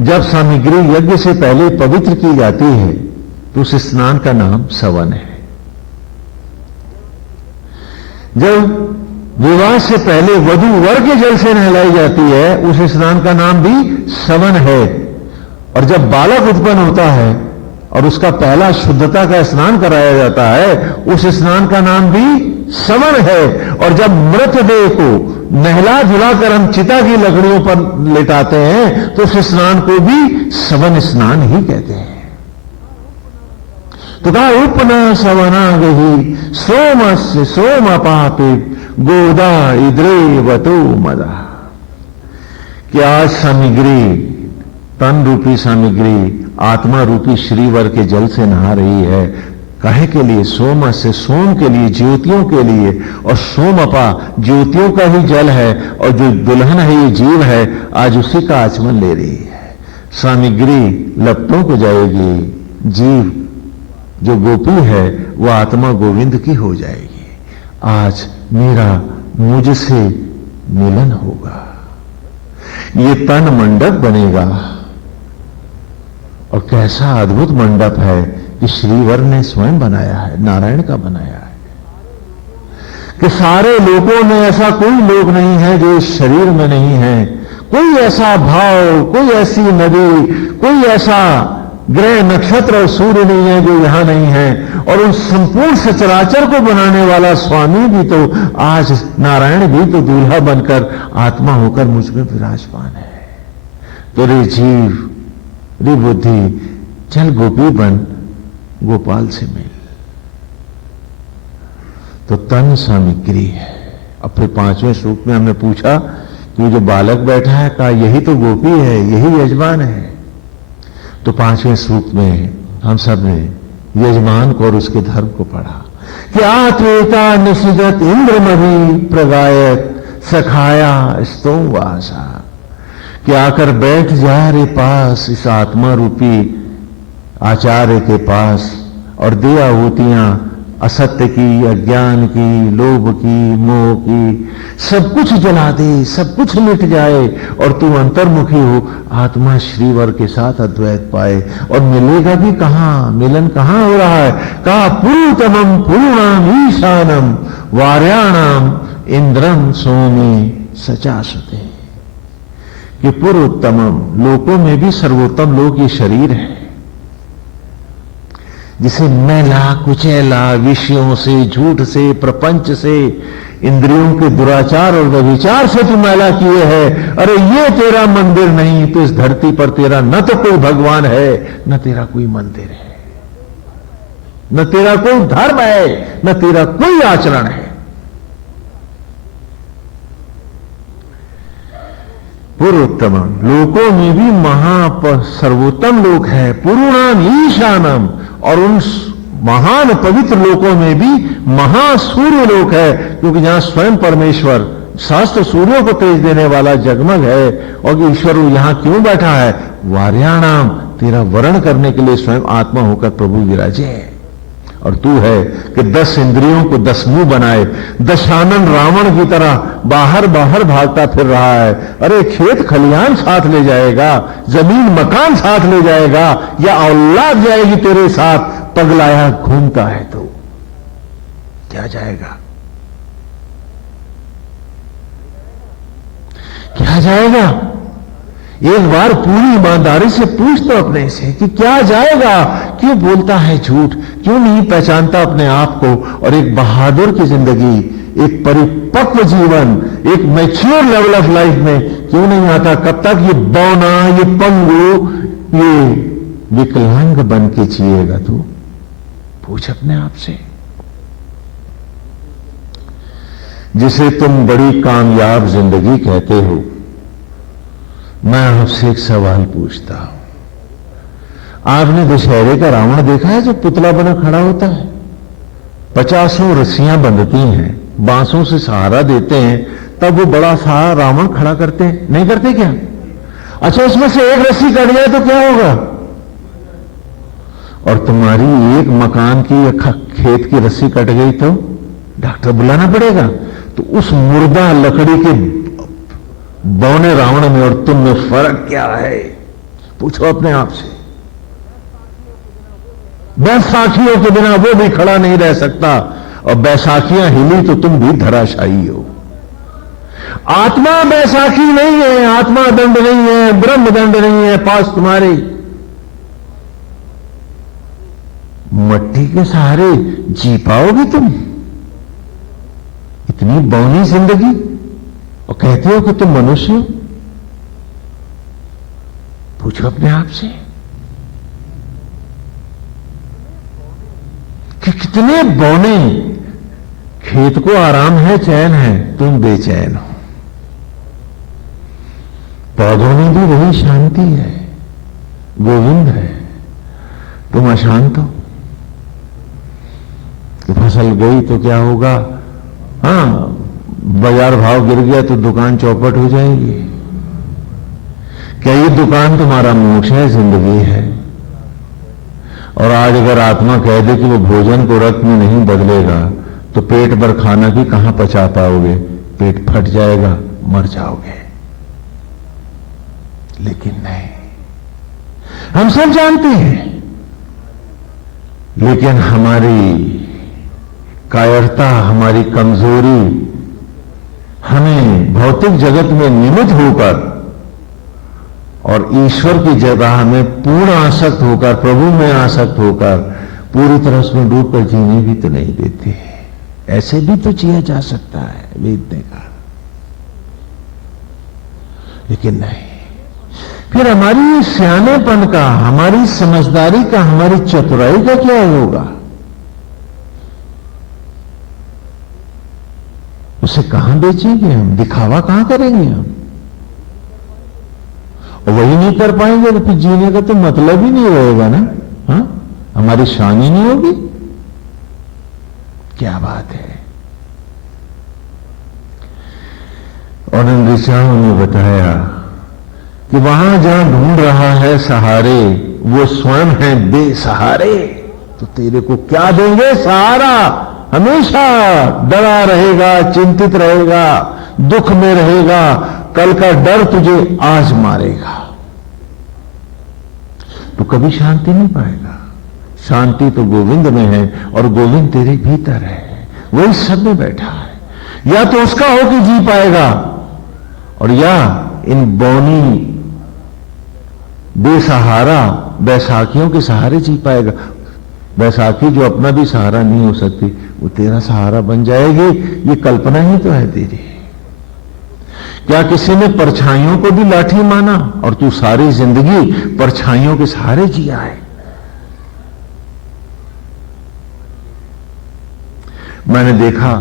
जब सामग्री यज्ञ से पहले पवित्र की जाती है तो उस स्नान का नाम सवन है। जब विवाह से पहले वधू वर के जल से नहलाई जाती है, उस स्नान का नाम भी सवन है। और जब बालक उत्पन्न होता है और उसका पहला शुद्धता का स्नान कराया जाता है, उस स्नान का नाम भी सवन है। और जब मृतदेह को नहला धुलाकर हम चिता की लकड़ियों पर लेटाते हैं, तो उस स्नान को भी सवन स्नान ही कहते हैं। तो कहा उपना सवना गही सोमस्य सोम पापे गोदा इद्रेवतो मदा। कि आज सामग्री, तन रूपी सामग्री आत्मा रूपी श्रीवर के जल से नहा रही है। काहे के लिए? सोम से, सोम के लिए, ज्योतियों के लिए। और सोमपा ज्योतियों का ही जल है, और जो दुल्हन है ये जीव है, आज उसी का आचमन ले रही है। सामग्री लपटों को जाएगी, जीव जो गोपी है वह आत्मा गोविंद की हो जाएगी। आज मेरा मुझसे मिलन होगा, ये तन मंडप बनेगा। और कैसा अद्भुत मंडप है कि श्रीवर ने स्वयं बनाया है, नारायण का बनाया है। कि सारे लोगों में ऐसा कोई लोग नहीं है जो इस शरीर में नहीं है। कोई ऐसा भाव, कोई ऐसी नदी, कोई ऐसा ग्रह नक्षत्र और सूर्य नहीं है जो यहां नहीं है। और उन संपूर्ण सचराचर को बनाने वाला स्वामी भी तो आज, नारायण भी तो दूल्हा बनकर आत्मा होकर मुझ में विराजमान है। तो रे जीव, रे बुद्धि, चल गोपी बन, गोपाल से मिल। तो तन सामग्री है। अब फिर 5वें सूक्त में हमने पूछा कि वो जो बालक बैठा है, कहा यही तो गोपी है, यही यजमान है। तो 5वें सूक्त में हम सब ने यजमान को और उसके धर्म को पढ़ा कि आत्मेता निषिगत इंद्रमभि प्रगायत सखाया स्तोम वासा। कि आकर बैठ जा रे पास, इस आत्मा रूपी आचार्य के पास, और दे आहुतियां असत्य की, अज्ञान की, लोभ की, मोह की, सब कुछ जला दे, सब कुछ मिट जाए और तू अंतर्मुखी हो, आत्मा श्रीवर के साथ अद्वैत पाए। और मिलेगा भी कहां? मिलन कहां हो रहा है? कहा पुरुतमम पुरुणाम ईशानम वार्याणाम इंद्रम सोमी सचासते। कि पुरुतमम, लोकों में भी सर्वोत्तम लोक ये शरीर है, जिसे मैला कुचैला विषयों से, झूठ से, प्रपंच से, इंद्रियों के दुराचार और व्यभिचार से तू मैला किए है। अरे ये तेरा मंदिर नहीं, तो इस धरती पर तेरा न तो कोई भगवान है, न तेरा कोई मंदिर है, न तेरा कोई धर्म है, न तेरा कोई आचरण है। पुरुत्तम, लोकों में भी सर्वोत्तम लोक है। पुरुणाम ईशानम, और उन महान पवित्र लोकों में भी महासूर्य लोक है, क्योंकि जहां स्वयं परमेश्वर, शास्त्र सूर्यों को तेज देने वाला जगमग है। और ईश्वर यहां क्यों बैठा है? वार्याणाम, तेरा वर्ण करने के लिए स्वयं आत्मा होकर प्रभु विराजे है। और तू है कि 10 इंद्रियों को 10 मुंह बनाए, दशानन रावण की तरह बाहर बाहर भागता फिर रहा है। अरे खेत खलिहान साथ ले जाएगा, जमीन मकान साथ ले जाएगा, या औलाद जाएगी तेरे साथ, पगलाया घूमता है तो क्या जाएगा? क्या जाएगा? एक बार पूरी ईमानदारी से पूछ तो अपने से कि क्या जाएगा? क्यों बोलता है झूठ? क्यों नहीं पहचानता अपने आप को? और एक बहादुर की जिंदगी, एक परिपक्व जीवन, एक मैच्योर लेवल ऑफ लाइफ में क्यों नहीं आता? कब तक ये बौना, ये पंगु, ये विकलांग बन के जिएगा तू? पूछ अपने आप से। जिसे तुम बड़ी कामयाब जिंदगी कहते हो, मैं आपसे एक सवाल पूछता हूं। आपने दशहरे का रावण देखा है जो पुतला बना खड़ा होता है? 50 रस्सियां बंधती हैं, बांसों से सहारा देते हैं, तब वो बड़ा सा रावण खड़ा करते हैं, नहीं करते क्या? अच्छा, उसमें से एक रस्सी कट जाए तो क्या होगा? और तुम्हारी एक मकान की या खेत की रस्सी कट गई तो डॉक्टर बुलाना पड़ेगा। तो उस मुर्दा लकड़ी के बौने रावण में और तुम में फर्क क्या है? पूछो अपने आप से। बैसाखियों के बिना वो भी खड़ा नहीं रह सकता, और बैसाखियां हिली तो तुम भी धराशायी हो। आत्मा बैसाखी नहीं है, आत्मा दंड नहीं है, ब्रह्म दंड नहीं है पास तुम्हारे। मट्टी के सहारे जी पाओगे तुम? इतनी बौनी जिंदगी, और कहते हो कि तुम मनुष्य हो? पूछो अपने आप से कि कितने बौने। खेत को आराम है, चैन है, तुम बेचैन हो। पौधों में भी वही शांति है, गोविंद है, तुम अशांत हो। कि फसल गई तो क्या होगा? हां, बाजार भाव गिर गया तो दुकान चौपट हो जाएगी। क्या ये दुकान तुम्हारा मोक्ष है, जिंदगी है? और आज अगर आत्मा कह दे कि वो भोजन को रक्त में नहीं बदलेगा, तो पेट भर खाना भी कहां पचा पाओगे? पेट फट जाएगा, मर जाओगे। लेकिन नहीं, हम सब जानते हैं, लेकिन हमारी कायरता, हमारी कमजोरी हमें भौतिक जगत में निमित्त होकर और ईश्वर की जगह में पूर्ण आसक्त होकर, प्रभु में आसक्त होकर पूरी तरह उसमें डूबकर जीने भी तो नहीं देते। ऐसे भी तो जिया जा सकता है वेद ने कहा, लेकिन नहीं। फिर हमारी सियानेपन का, हमारी समझदारी का, हमारी चतुराई का क्या होगा? उसे कहां बेचेंगे हम? दिखावा कहां करेंगे हम? और वही नहीं कर पाएंगे तो फिर जीने का तो मतलब ही नहीं रहेगा ना। हाँ, हमारी शान ही नहीं होगी। क्या बात है। और इन ऋषियों ने बताया कि वहां जहां ढूंढ रहा है सहारे, वो स्वयं है बेसहारे। तो तेरे को क्या देंगे सहारा? हमेशा डरा रहेगा, चिंतित रहेगा, दुख में रहेगा, कल का डर तुझे आज मारेगा, तो कभी शांति नहीं पाएगा। शांति तो गोविंद में है, और गोविंद तेरे भीतर है, वही सब में बैठा है। या तो उसका हो कि जी पाएगा, और या इन बौनी बेसहारा बैसाखियों के सहारे जी पाएगा। बैसाखी जो अपना भी सहारा नहीं हो सकती, वो तेरा सहारा बन जाएगी। ये कल्पना ही तो है तेरी। क्या किसी ने परछाइयों को भी लाठी माना, और तू सारी जिंदगी परछाइयों के सहारे जिया है? मैंने देखा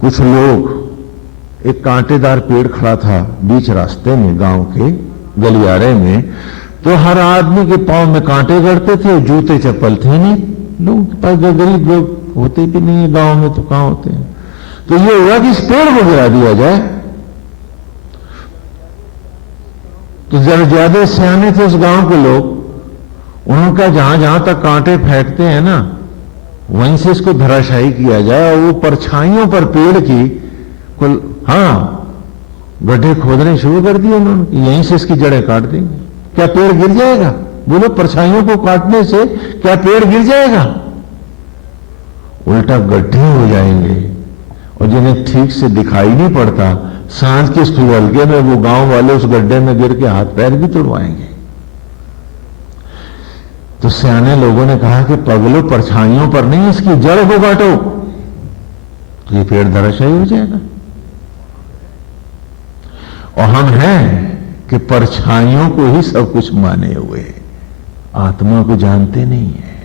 कुछ लोग, एक कांटेदार पेड़ खड़ा था बीच रास्ते में, गांव के गलियारे में, तो हर आदमी के पांव में कांटे गड़ते थे, जूते चप्पल थे नहीं। लोग गरीब लोग होते भी नहीं है गांव में, तो कहां होते हैं। तो ये हुआ कि इस पेड़ को गिरा दिया जाए। तो जरा ज्यादा सियाने थे उस गांव के लोग, उन्होंने कहा जहां जहां तक कांटे फेंकते हैं ना, वहीं से इसको धराशायी किया जाए। और वो परछाइयों पर पेड़ की कुल, हाँ, गड्ढे खोदने शुरू कर दिए उन्होंने, यहीं से इसकी जड़ें काट देंगे। क्या पेड़ गिर जाएगा? बोलो, परछाइयों को काटने से क्या पेड़ गिर जाएगा? उल्टा गड्ढे हो जाएंगे, और जिन्हें ठीक से दिखाई नहीं पड़ता, सांझ के सुलगे में वो गांव वाले उस गड्ढे में गिर के हाथ पैर भी तुड़वाएंगे। तो सियाने लोगों ने कहा कि पगलो, परछाइयों पर नहीं, इसकी जड़ को काटो, तो ये पेड़ धराशायी हो जाएगा। और हम हैं कि परछाइयों को ही सब कुछ माने हुए, आत्मा को जानते नहीं है।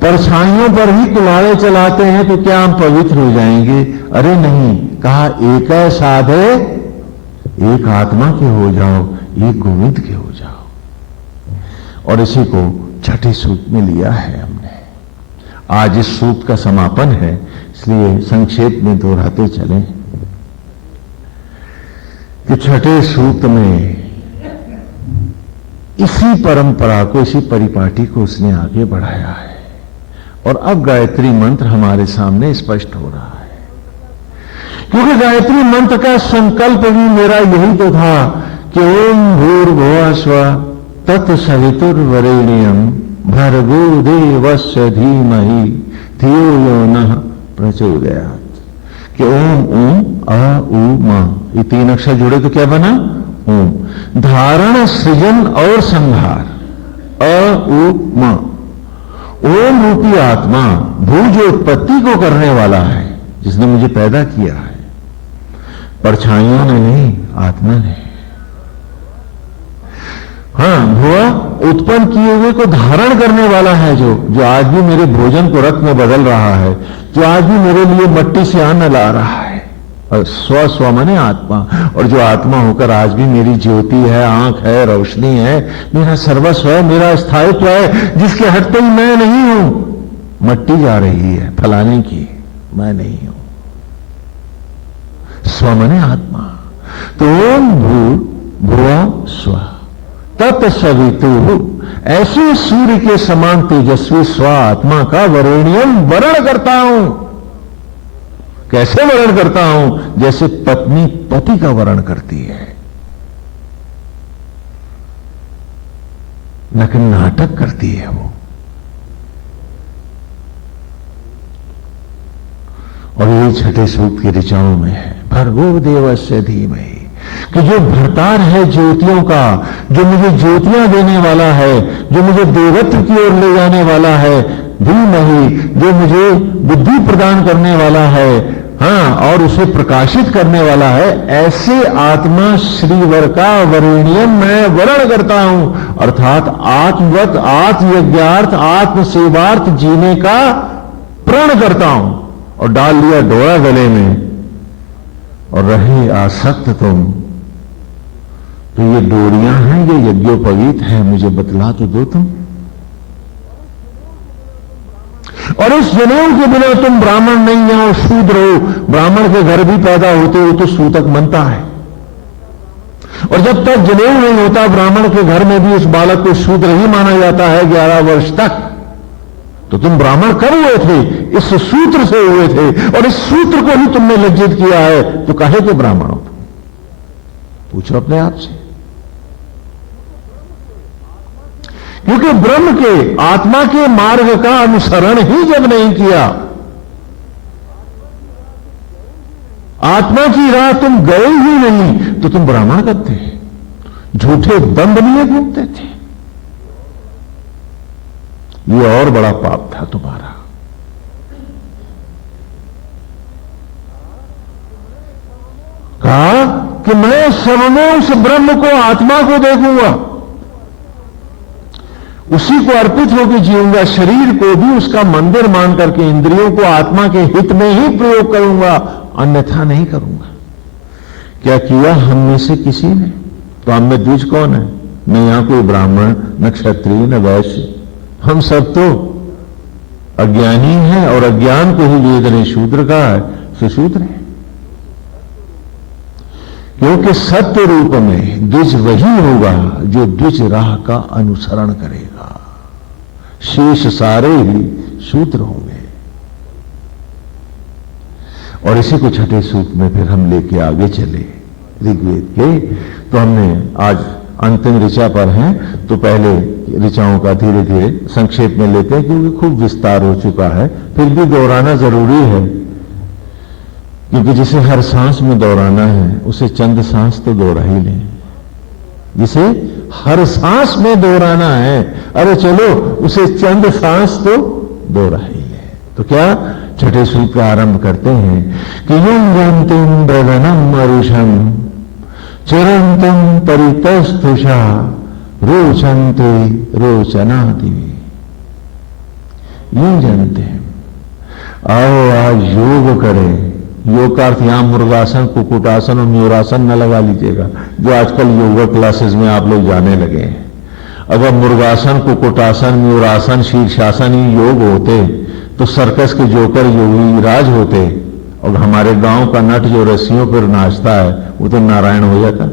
परछाइयों पर ही कुल्हाड़े चलाते हैं, तो क्या हम पवित्र हो जाएंगे? अरे नहीं, कहा एक साधे, एक आत्मा के हो जाओ, एक गोविंद के हो जाओ। और इसी को छठे सूक्त में लिया है हमने। आज इस सूक्त का समापन है, इसलिए संक्षेप में दोहराते चलें कि छठे सूक्त में इसी परंपरा को, इसी परिपाटी को उसने आगे बढ़ाया है। और अब गायत्री मंत्र हमारे सामने स्पष्ट हो रहा है, क्योंकि गायत्री मंत्र का संकल्प भी मेरा यही तो था कि ओम भूर्भुवः स्वः तत्सवितुर्वरेण्यम भर्गो देवस्य धीमहि धियो यो नः प्रचोदयात्। कि ओम ओम अ उ म, ये तीन अक्षर जुड़े तो क्या बना? ओम। धारण, सृजन और संहार, अ उ म। ओम रूपी आत्मा भू जो उत्पत्ति को करने वाला है, जिसने मुझे पैदा किया है, परछाइयों ने नहीं, आत्मा ने। हाँ, भुआ उत्पन्न किए हुए को धारण करने वाला है, जो आज भी मेरे भोजन को रक्त में बदल रहा है, जो आज भी मेरे लिए मट्टी से अन्न ला रहा है। और स्व माने आत्मा, और जो आत्मा होकर आज भी मेरी ज्योति है, आंख है, रोशनी है, मेरा सर्वस्व है, मेरा स्थायित्व है, जिसके हटते ही मैं नहीं हूं। मट्टी जा रही है फलाने की, मैं नहीं हूं। स्व माने आत्मा। तो ओम भुआ स्व तत्सवितु, ऐसे सूर्य के समान तेजस्वी स्व आत्मा का वरेण्यम वर्ण करता हूं। कैसे वर्ण करता हूं? जैसे पत्नी पति का वर्ण करती है। लेकिन नाटक करती है वो। और ये छठे सूक्त की ऋचाओं में है, भर्गो देवस्य धीमहि, कि जो भरतार है ज्योतियों का, जो मुझे ज्योतियां देने वाला है, जो मुझे देवत्व की ओर ले जाने वाला है, धीमहि, जो मुझे बुद्धि प्रदान करने वाला है, हाँ, और उसे प्रकाशित करने वाला है, ऐसे आत्मा श्रीवर का वरेण्यम मैं वर्ण करता हूं। अर्थात आत्मवत, आत्मयज्ञार्थ, आत्मसेवार्थ जीने का प्रण करता हूं। और डाल लिया डोरा गले में और रहे आसक्त तुम। तो ये डोरियां हैं, ये यज्ञोपवीत है, मुझे बतला तो दो तुम। और इस जनेऊ के बिना तुम ब्राह्मण नहीं हो, शूद्र हो। ब्राह्मण के घर भी पैदा होते हो तो सूतक बनता है, और जब तक जनेऊ नहीं होता ब्राह्मण के घर में भी उस बालक को शूद्र ही माना जाता है 11 वर्ष तक। तो तुम ब्राह्मण कब हुए थे? इस सूत्र से हुए थे, और इस सूत्र को ही तुमने लज्जित किया है, तो काहे के ब्राह्मण हो? पूछो अपने आप से। क्योंकि ब्रह्म के, आत्मा के मार्ग का अनुसरण ही जब नहीं किया, आत्मा की राह तुम गए ही नहीं, तो तुम ब्राह्मण कब थे? झूठे दंभ लिए घूमते थे। ये और बड़ा पाप था तुम्हारा। कहा कि मैं सबों उस ब्रह्म को, आत्मा को देखूंगा, उसी को अर्पित होकर जीऊंगा, शरीर को भी उसका मंदिर मान करके इंद्रियों को आत्मा के हित में ही प्रयोग करूंगा, अन्यथा नहीं करूंगा। क्या किया हम में से किसी ने? तो हम में द्विज कौन है? न यहां कोई ब्राह्मण, न क्षत्रिय, न वैश्य। हम सब तो अज्ञानी हैं, और अज्ञान को ही वेद ने शूद्र कहा है, सो शूद्र है। क्योंकि सत्य रूप में द्विज वही होगा जो द्विज राह का अनुसरण करेगा, शेष सारे ही शूद्र होंगे। और इसी को छठे सूक्त में फिर हम लेके आगे चले ऋग्वेद के। तो हमने आज अंतिम ऋचा पर हैं, तो पहले ऋचाओं का धीरे धीरे संक्षेप में लेते हैं, क्योंकि खूब विस्तार हो चुका है। फिर भी दोहराना जरूरी है, क्योंकि जिसे हर सांस में दोहराना है उसे चंद सांस तो दोहरा ही लें। जिसे हर सांस में दोहराना है, अरे चलो उसे चंद सांस तो दोहरा ही लें। तो क्या छठे सूत्र का आरंभ करते हैं कि युंगंतिम ब्रदनम मरुषम चिरंतम परितस्तुषा रोचन्ते रोचनादि। यूं जानते हैं, आओ आज योग करें। योग का अर्थ यहां मुर्गासन, कुकुटासन और म्यूरासन न लगा लीजिएगा, जो आजकल योगा क्लासेस में आप लोग जाने लगे हैं। अगर मुर्गासन, कुकुटासन, म्यूरासन, शीर्षासन ही योग होते तो सर्कस के जोकर योगी राज होते, और हमारे गांव का नट जो रस्सियों पर नाचता है वो तो नारायण हो जाता।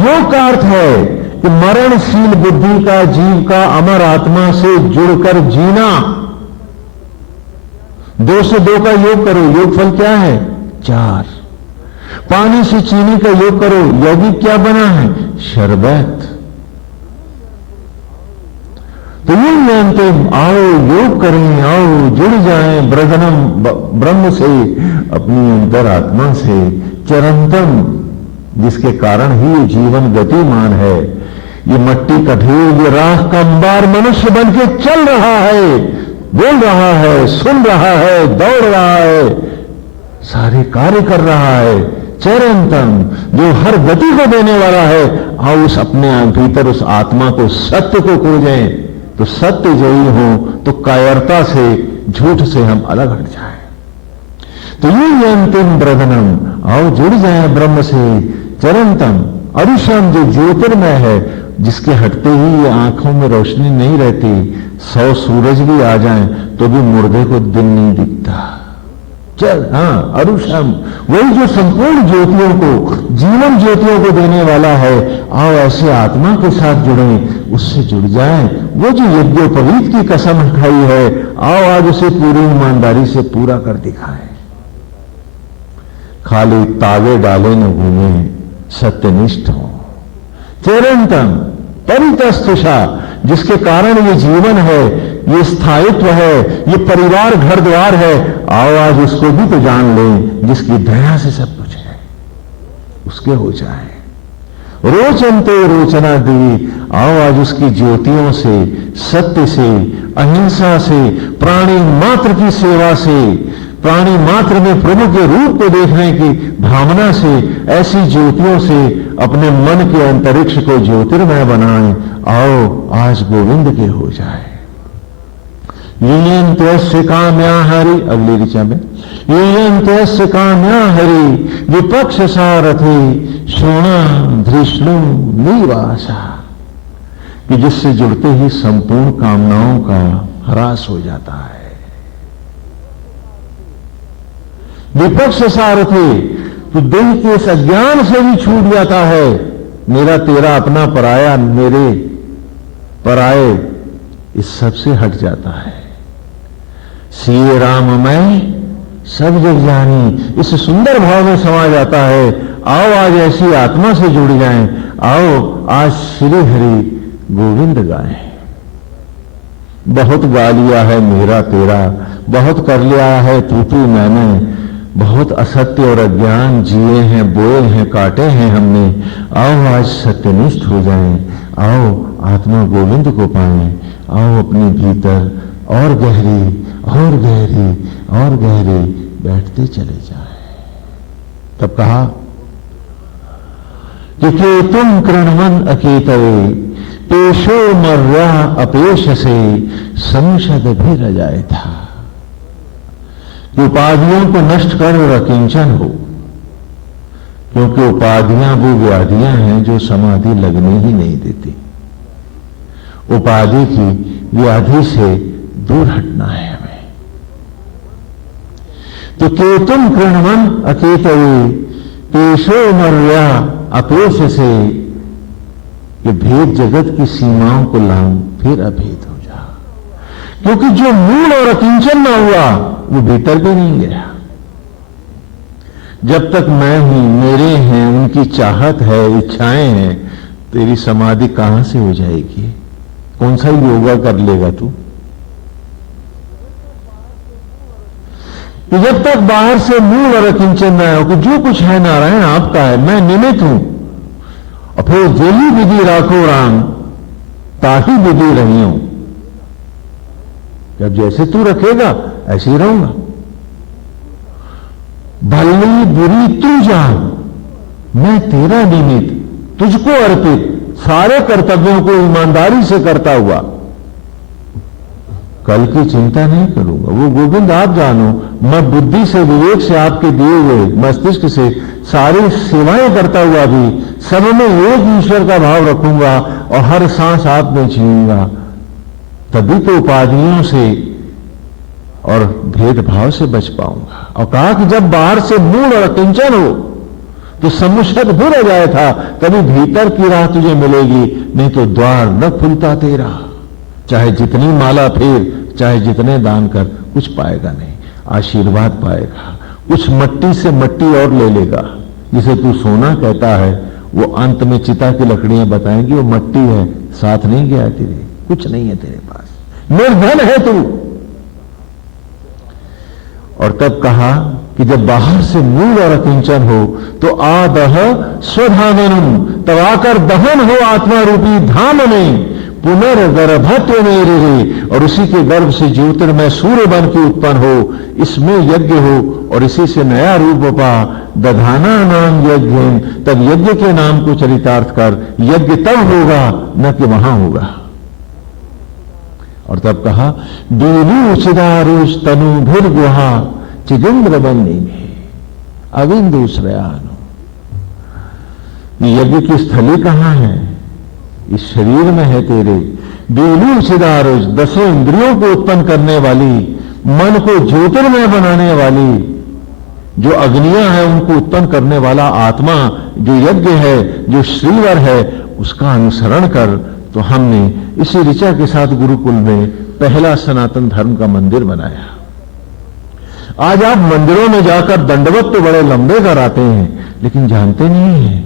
योग का अर्थ है कि मरणशील बुद्धि का, जीव का अमर आत्मा से जुड़कर जीना। 2 से 2 का योग करो, योग फल क्या है? 4। पानी से चीनी का योग करो, यौगिक क्या बना है? शरबत। तो यूं जानते आओ योग करें, आओ जुड़ जाएं ब्रह्म से, अपनी अंतरात्मा से, चिरंतन जिसके कारण ही ये जीवन गतिमान है। ये मट्टी का ढेर, ये राख का अंबार मनुष्य बन के चल रहा है, बोल रहा है, सुन रहा है, दौड़ रहा है, सारे कार्य कर रहा है। चिरंतन जो हर गति को देने वाला है, आओ उस अपने भीतर उस आत्मा को, सत्य को खोजें। तो सत्य जयी हो तो कायरता से, झूठ से हम अलग हट जाएं। तो ये अंतिम ब्रदनम, आओ जुड़ जाए ब्रह्म से। चिरंतन अरुषम जो ज्योतिर्मय है, जिसके हटते ही ये आंखों में रोशनी नहीं रहती, 100 सूरज भी आ जाएं तो भी मुर्दे को दिन नहीं दिखता। चल अरुषम, वही जो संपूर्ण ज्योतियों को, जीवन ज्योतियों को देने वाला है। आओ ऐसे आत्मा के साथ जुड़ें, उससे जुड़ जाएं। वो जो यज्ञोपवीत की कसम खाई है, आओ आज उसे पूरी ईमानदारी से पूरा कर दिखाएं। खाली तावे डाले न घूमे, सत्यनिष्ठ हो। चिरंतन परितस्तुषा, जिसके कारण ये जीवन है, ये स्थायित्व है, ये परिवार घर द्वार है, आओ आज उसको भी तो जान लें, जिसकी दया से सब कुछ है, उसके हो जाए। रोचनते रोचना दी, आओ आज उसकी ज्योतियों से, सत्य से, अहिंसा से, प्राणी मात्र की सेवा से, प्राणी मात्र में प्रभु के रूप को देखने की भावना से, ऐसी ज्योतियों से अपने मन के अंतरिक्ष को ज्योतिर्मय बनाएं। आओ आज गोविंद के हो जाए। यूयंत्यस्य काम्या हरि, अगली ऋचा में, यूयंत्यस्य काम्या हरि विपक्ष सारथी शोणा धृष्णु निवासा, कि जिससे जुड़ते ही संपूर्ण कामनाओं का ह्रास हो जाता है। विपक्ष सारथी, तो देह के इस अज्ञान से भी छूट जाता है। मेरा तेरा, अपना पराया, मेरे पराये, इस सब से हट जाता है। सीए राम मैं सब जग जानी, इस सुंदर भाव में समा जाता है। आओ आज ऐसी आत्मा से जुड़ जाएं। आओ आज श्री हरि गोविंद गाएं। बहुत गा लिया है मेरा तेरा, बहुत कर लिया है तू मैंने, बहुत असत्य और अज्ञान जिए हैं, बोए हैं, काटे हैं हमने। आओ आज सत्यनिष्ठ हो जाएं। आओ आत्मा गोविंद को पाएं। आओ अपने भीतर और गहरी और गहरी और गहरी बैठते चले जाएं। तब कहा कि तुम कृणवन अकेतवे पेशो मर्या अपेश से संशद भी रजाए था, कि उपाधियों को नष्ट कर और अकिंचन हो, क्योंकि उपाधियां वो व्याधियां हैं जो समाधि लगने ही नहीं देती। उपाधि की व्याधि से दूर हटना है हमें। तो केतुम कृणवन अकेतवे पेशो मर्या अपेश से, कि भेद जगत की सीमाओं को लांग फिर अभेद हो जा, क्योंकि जो मूल और अकिंचन न हुआ वो भीतर भी नहीं गया। जब तक मैं हूं, मेरे हैं, उनकी चाहत है, इच्छाएं हैं, तेरी समाधि कहां से हो जाएगी? कौन सा योगा कर लेगा तू? तो जब तक बाहर से मूल और अकिंचन न हो कि जो कुछ है नारायण आपका है, मैं निमित्त हूं, और फिर जेली विधि राखो राम ताही विधि रही हूं, जब जैसे तू रखेगा ऐसे ही रहूंगा। भली बुरी तू जान, मैं तेरा निमित्त, तुझको अर्पित, सारे कर्तव्यों को ईमानदारी से करता हुआ कल की चिंता नहीं करूंगा। वो गोविंद आप जानो, मैं बुद्धि से, विवेक से, आपके दिए हुए मस्तिष्क से सारी सेवाएं करता हुआ भी सब में एक ईश्वर का भाव रखूंगा और हर सांस आप में जीऊंगा। तभी तो उपाधियों से और भेदभाव से बच पाऊंगा। और कहा कि जब बाहर से मूल और अकिंचन हो तो समुषद भी रह जाए था, तभी भीतर की राह तुझे मिलेगी, नहीं तो द्वार न खुलता तेरा। चाहे जितनी माला फेर, चाहे जितने दान कर, कुछ पाएगा नहीं। आशीर्वाद पाएगा, कुछ मट्टी से मट्टी और ले लेगा। जिसे तू सोना कहता है, वो अंत में चिता की लकड़ियां बताएंगी वो मट्टी है, साथ नहीं गया तेरे। कुछ नहीं है तेरे पास, निर्धन है तू। और तब कहा कि जब बाहर से मूल और अकिंचन हो तो आदह स्वधानम, तब आकर दहन हो आत्मा रूपी धाम में, पुनर्गर्भत्व में रे, और उसी के गर्भ से ज्योतिर्मय सूर्य बन के उत्पन्न हो, इसमें यज्ञ हो और इसी से नया रूप पा, दधाना नाम यज्ञ, तब यज्ञ के नाम को चरितार्थ कर, यज्ञ तब होगा न कि वहां होगा। और तब कहा बीलू चिदारुष तनु भुर गुहा चिदिंद्र बन्नी में अविंदु श्रयानु। यज्ञ की स्थली कहां है? इस शरीर में है तेरे। बीलू चिदारुष, 10 इंद्रियों को उत्पन्न करने वाली, मन को ज्योतिर्मय बनाने वाली, जो अग्नियां हैं उनको उत्पन्न करने वाला आत्मा, जो यज्ञ है, जो श्रीवर है, उसका अनुसरण कर। तो हमने इसी ऋचा के साथ गुरुकुल में पहला सनातन धर्म का मंदिर बनाया। आज आप मंदिरों में जाकर दंडवत तो बड़े लंबे कराते हैं, लेकिन जानते नहीं हैं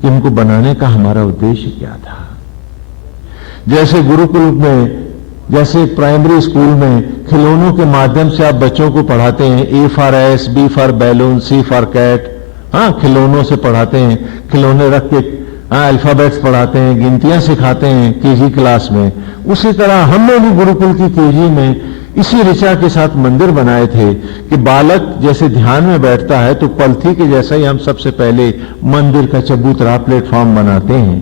कि इनको बनाने का हमारा उद्देश्य क्या था। जैसे गुरुकुल में, जैसे प्राइमरी स्कूल में खिलौनों के माध्यम से आप बच्चों को पढ़ाते हैं, A for S, B for balloon, C for cat, खिलौनों से पढ़ाते हैं, खिलौने रख के अल्फाबेट्स पढ़ाते हैं, गिनतियां सिखाते हैं केजी क्लास में। उसी तरह हमने भी गुरुकुल की केजी में इसी ऋचा के साथ मंदिर बनाए थे कि बालक जैसे ध्यान में बैठता है तो पलथी के जैसा ही हम सबसे पहले मंदिर का चबूतरा प्लेटफॉर्म बनाते हैं,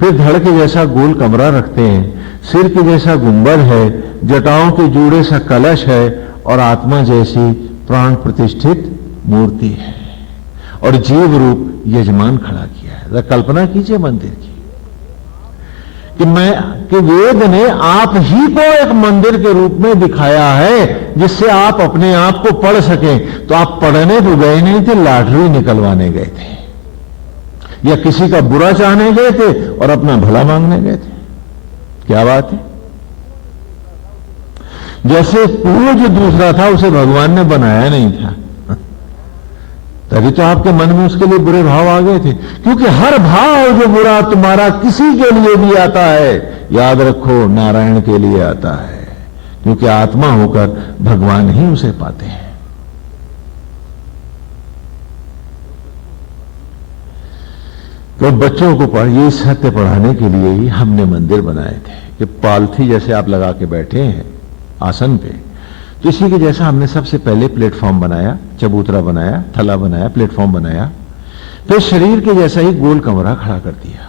फिर धड़ के जैसा गोल कमरा रखते हैं, सिर के जैसा गुंबद है, जटाओं के जोड़े सा कलश है और आत्मा जैसी प्राण प्रतिष्ठित मूर्ति है और जीव रूप यजमान खड़ा किया है। कल्पना कीजिए मंदिर की कि वेद ने आप ही को एक मंदिर के रूप में दिखाया है जिससे आप अपने आप को पढ़ सकें। तो आप पढ़ने तो गए नहीं थे, लॉटरी निकलवाने गए थे या किसी का बुरा चाहने गए थे और अपना भला मांगने गए थे। क्या बात है? जैसे पूर्व जो दूसरा था उसे भगवान ने बनाया नहीं था, तभी तो आपके मन में उसके लिए बुरे भाव आ गए थे। क्योंकि हर भाव जो बुरा तुम्हारा किसी के लिए भी आता है, याद रखो नारायण के लिए आता है, क्योंकि आत्मा होकर भगवान ही उसे पाते हैं। तो बच्चों को ये सत्य पढ़ाने के लिए ही हमने मंदिर बनाए थे कि पालथी जैसे आप लगा के बैठे हैं आसन पे, तो इसी के जैसा हमने सबसे पहले प्लेटफॉर्म बनाया, चबूतरा बनाया, थला बनाया, प्लेटफॉर्म बनाया, फिर शरीर के जैसा ही गोल कमरा खड़ा कर दिया।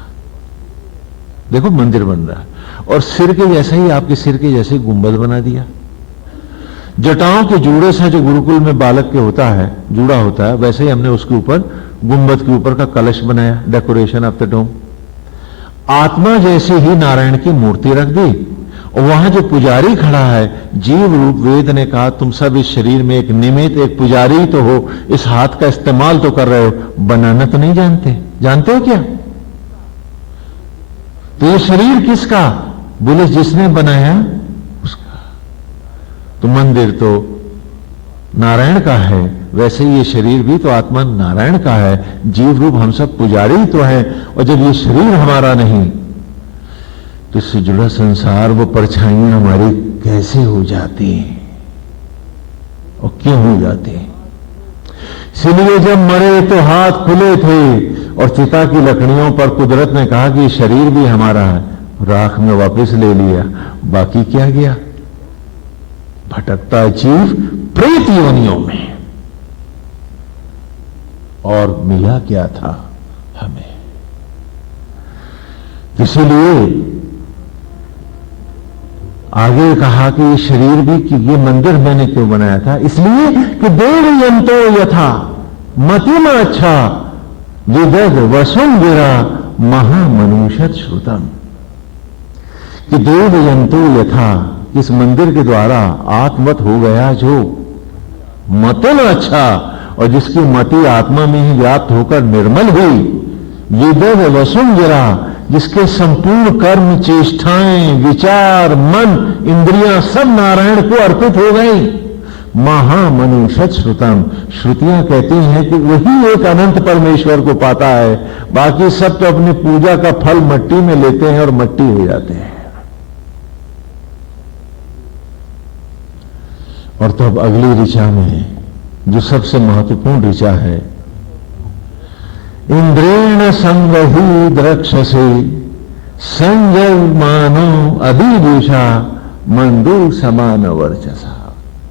देखो मंदिर बन रहा, और सिर के जैसा ही, आपके सिर के जैसे गुंबद बना दिया। जटाओं के जूड़े से जो गुरुकुल में बालक के होता है, जूड़ा होता है, वैसे ही हमने उसके ऊपर गुंबद के ऊपर का कलश बनाया, डेकोरेशन ऑफ द डोम। आत्मा जैसे ही नारायण की मूर्ति रख दी और वहां जो पुजारी खड़ा है, जीव रूप, वेद ने कहा तुम सब इस शरीर में एक निमित्त, एक पुजारी तो हो, इस हाथ का इस्तेमाल तो कर रहे हो, बनाना तो नहीं जानते। जानते हो क्या? तो ये शरीर किसका? बोले जिसने बनाया उसका। तो मंदिर तो नारायण का है, वैसे ये शरीर भी तो आत्मा नारायण का है। जीव रूप हम सब पुजारी तो है, और जब ये शरीर हमारा नहीं तो इससे जुड़ा संसार, वो परछाइयां हमारी कैसे हो जाती हैं और क्यों हो जाती हैं? इसलिए जब मरे तो हाथ खुले थे और चिता की लकड़ियों पर कुदरत ने कहा कि शरीर भी हमारा है, राख में वापस ले लिया, बाकी क्या गया? भटकता जीव प्रेत योनियों में। और मिला क्या था हमें? इसीलिए आगे कहा कि ये शरीर भी, कि ये मंदिर मैंने क्यों बनाया था? इसलिए कि देव यंतो यथा मतिम अच्छा विदग वसुम गिरा महामनुषत श्रुतम। कि देव यंतो यथा, इस मंदिर के द्वारा आत्मवत हो गया जो मतिम अच्छा, और जिसकी मति आत्मा में ही व्याप्त होकर निर्मल हुई, विदग वसुम गिरा, जिसके संपूर्ण कर्म, चेष्टाएं, विचार, मन, इंद्रियां सब नारायण को अर्पित हो गई। महामनुषत श्रुतम, श्रुतियां कहती हैं कि वही एक अनंत परमेश्वर को पाता है, बाकी सब तो अपनी पूजा का फल मट्टी में लेते हैं और मट्टी हो जाते हैं। और तब अगली ऋचा में जो सबसे महत्वपूर्ण ऋचा है, इंद्रेण संगहि द्रक्षसे संजमानो अभिभूषा मंदु समान वर्चसा।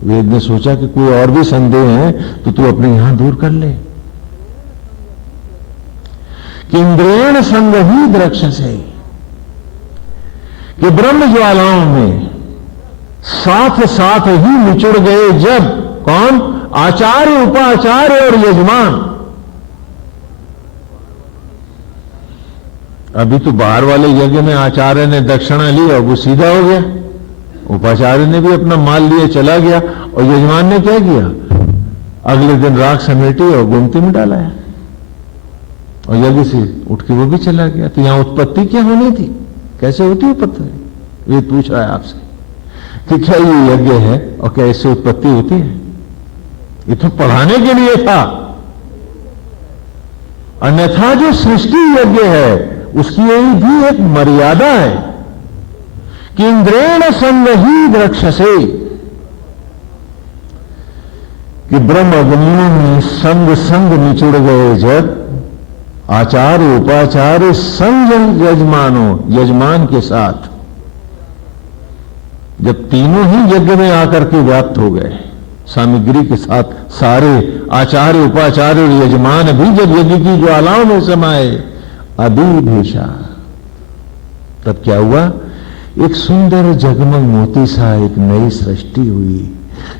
वेद ने सोचा कि कोई और भी संदेह है तो तू अपने यहां दूर कर ले। कि इंद्रेण संगहि द्रक्षसे, कि ब्रह्म ज्वालाओं में साथ साथ ही निचुड़ गए जब कौन? आचार्य, उपाचार्य और यजमान। अभी तो बाहर वाले यज्ञ में आचार्य ने दक्षिणा ली और वो सीधा हो गया, उपाचार्य ने भी अपना माल लिए चला गया, और यजमान ने क्या किया? अगले दिन राख समेटी और गोमती में डाला है और यज्ञ से उठ के वो भी चला गया। तो यहां उत्पत्ति क्या होनी थी? कैसे होती है उत्पत्ति? ये पूछ रहा है आपसे कि क्या ये यज्ञ है और क्या इससे उत्पत्ति होती है? ये तो पढ़ाने के लिए था। अन्यथा जो सृष्टि यज्ञ है उसकी यही भी एक मर्यादा है कि इंद्रेण संगहि द्रक्षसे, कि ब्रह्म अग्नियों में संग संग निचुड़ गए जब आचार्य उपाचार्य संग यजमानों, यजमान के साथ, जब तीनों ही यज्ञ में आकर के व्याप्त हो गए सामग्री के साथ, सारे आचार्य उपाचार्य और यजमान भी जब यज्ञ की ज्वालाओं में समाये अभिभूषा, तब क्या हुआ? एक सुंदर जगमग मोती सा एक नई सृष्टि हुई,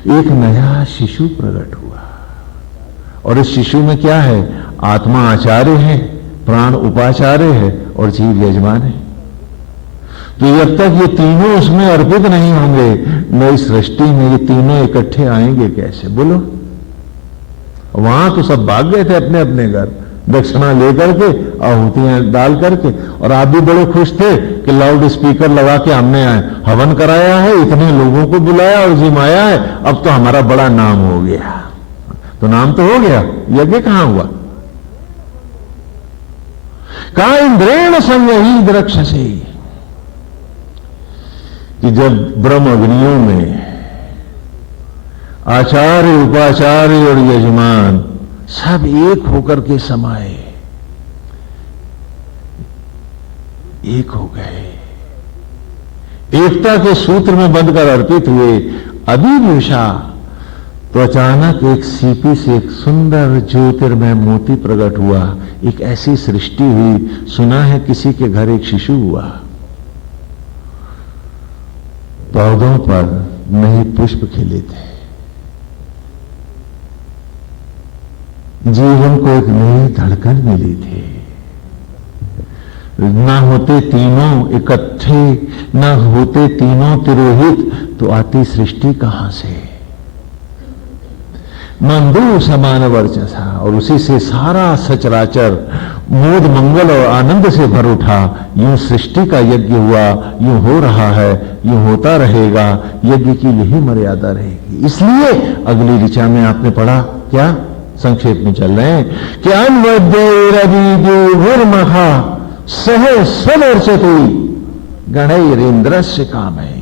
एक नया शिशु प्रकट हुआ। और इस शिशु में क्या है? आत्मा आचार्य है, प्राण उपाचार्य है और जीव यजमान है। तो जब तक ये तीनों उसमें अर्पित नहीं होंगे, नई सृष्टि में ये तीनों इकट्ठे आएंगे कैसे? बोलो। वहां तो सब भाग गए थे अपने अपने घर, दक्षिणा लेकर के, आहुतियां डाल करके, और आप भी बड़े खुश थे कि लाउड स्पीकर लगा के हमने हवन कराया है, इतने लोगों को बुलाया और जिमाया है, अब तो हमारा बड़ा नाम हो गया। तो नाम तो हो गया, यज्ञ कहां हुआ? कहा इंद्रेण संगहि द्रक्षसे, कि जब ब्रह्म अग्नियों में आचार्य उपाचार्य और यजमान सब एक होकर के समाये, एक हो गए, एकता के सूत्र में बंधकर अर्पित हुए अभिभूषा, तो अचानक एक सीपी से एक सुंदर ज्योतिर्मय मोती प्रकट हुआ, एक ऐसी सृष्टि हुई। सुना है किसी के घर एक शिशु हुआ, पौधों पर नए पुष्प खिले थे, जीवन को एक नई धड़कन मिली थी। ना होते तीनों इकट्ठे, ना होते तीनों तिरोहित, तो आती सृष्टि कहां से? मंदु समान वर्चसा, और उसी से सारा सचराचर मोद मंगल और आनंद से भर उठा। यूं सृष्टि का यज्ञ हुआ, यूं हो रहा है, यूं होता रहेगा। यज्ञ की यही मर्यादा रहेगी। इसलिए अगली ऋचा में आपने पढ़ा क्या? संक्षेप में चल रहे हैं कि अन्वद्यैरभिर्मखा सह स्वदर्शति गणैरेन्द्रस्य कामैः।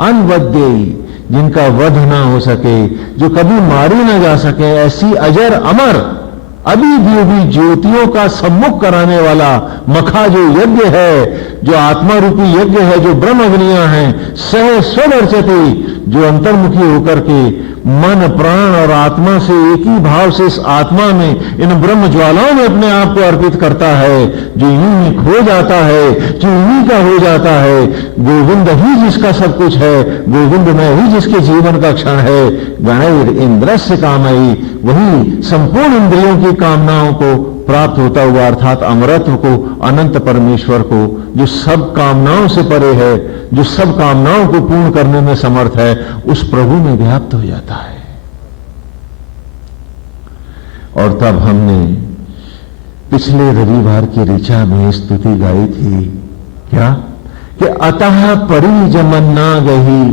अन्वद्यैः, जिनका वध ना हो सके, जो कभी मारी ना जा सके, ऐसी अजर अमर अभी भी ज्योतियों का सम्मुख कराने वाला मखा जो यज्ञ है, जो आत्मा रूपी यज्ञ है, जो ब्रह्म अग्नियां हैं, सह स्वदर्शति, जो अंतर्मुखी होकर के मन प्राण और आत्मा से एक ही भाव से इस आत्मा में, इन ब्रह्म ज्वालाओं में अपने आप को अर्पित करता है, जो यूं ही खो जाता है, जो उन्हीं का हो जाता है। गोविंद ही जिसका सब कुछ है, गोविंद में ही जिसके जीवन का क्षण है। गणैर इंद्रस्य कामैः, वही संपूर्ण इंद्रियों की कामनाओं को प्राप्त होता हुआ, अर्थात अमरत्व को, अनंत परमेश्वर को, जो सब कामनाओं से परे है, जो सब कामनाओं को पूर्ण करने में समर्थ है, उस प्रभु में व्याप्त हो जाता है। और तब हमने पिछले रविवार की ऋचा में स्तुति गाई थी क्या? कि अतः परिजमन्ना गही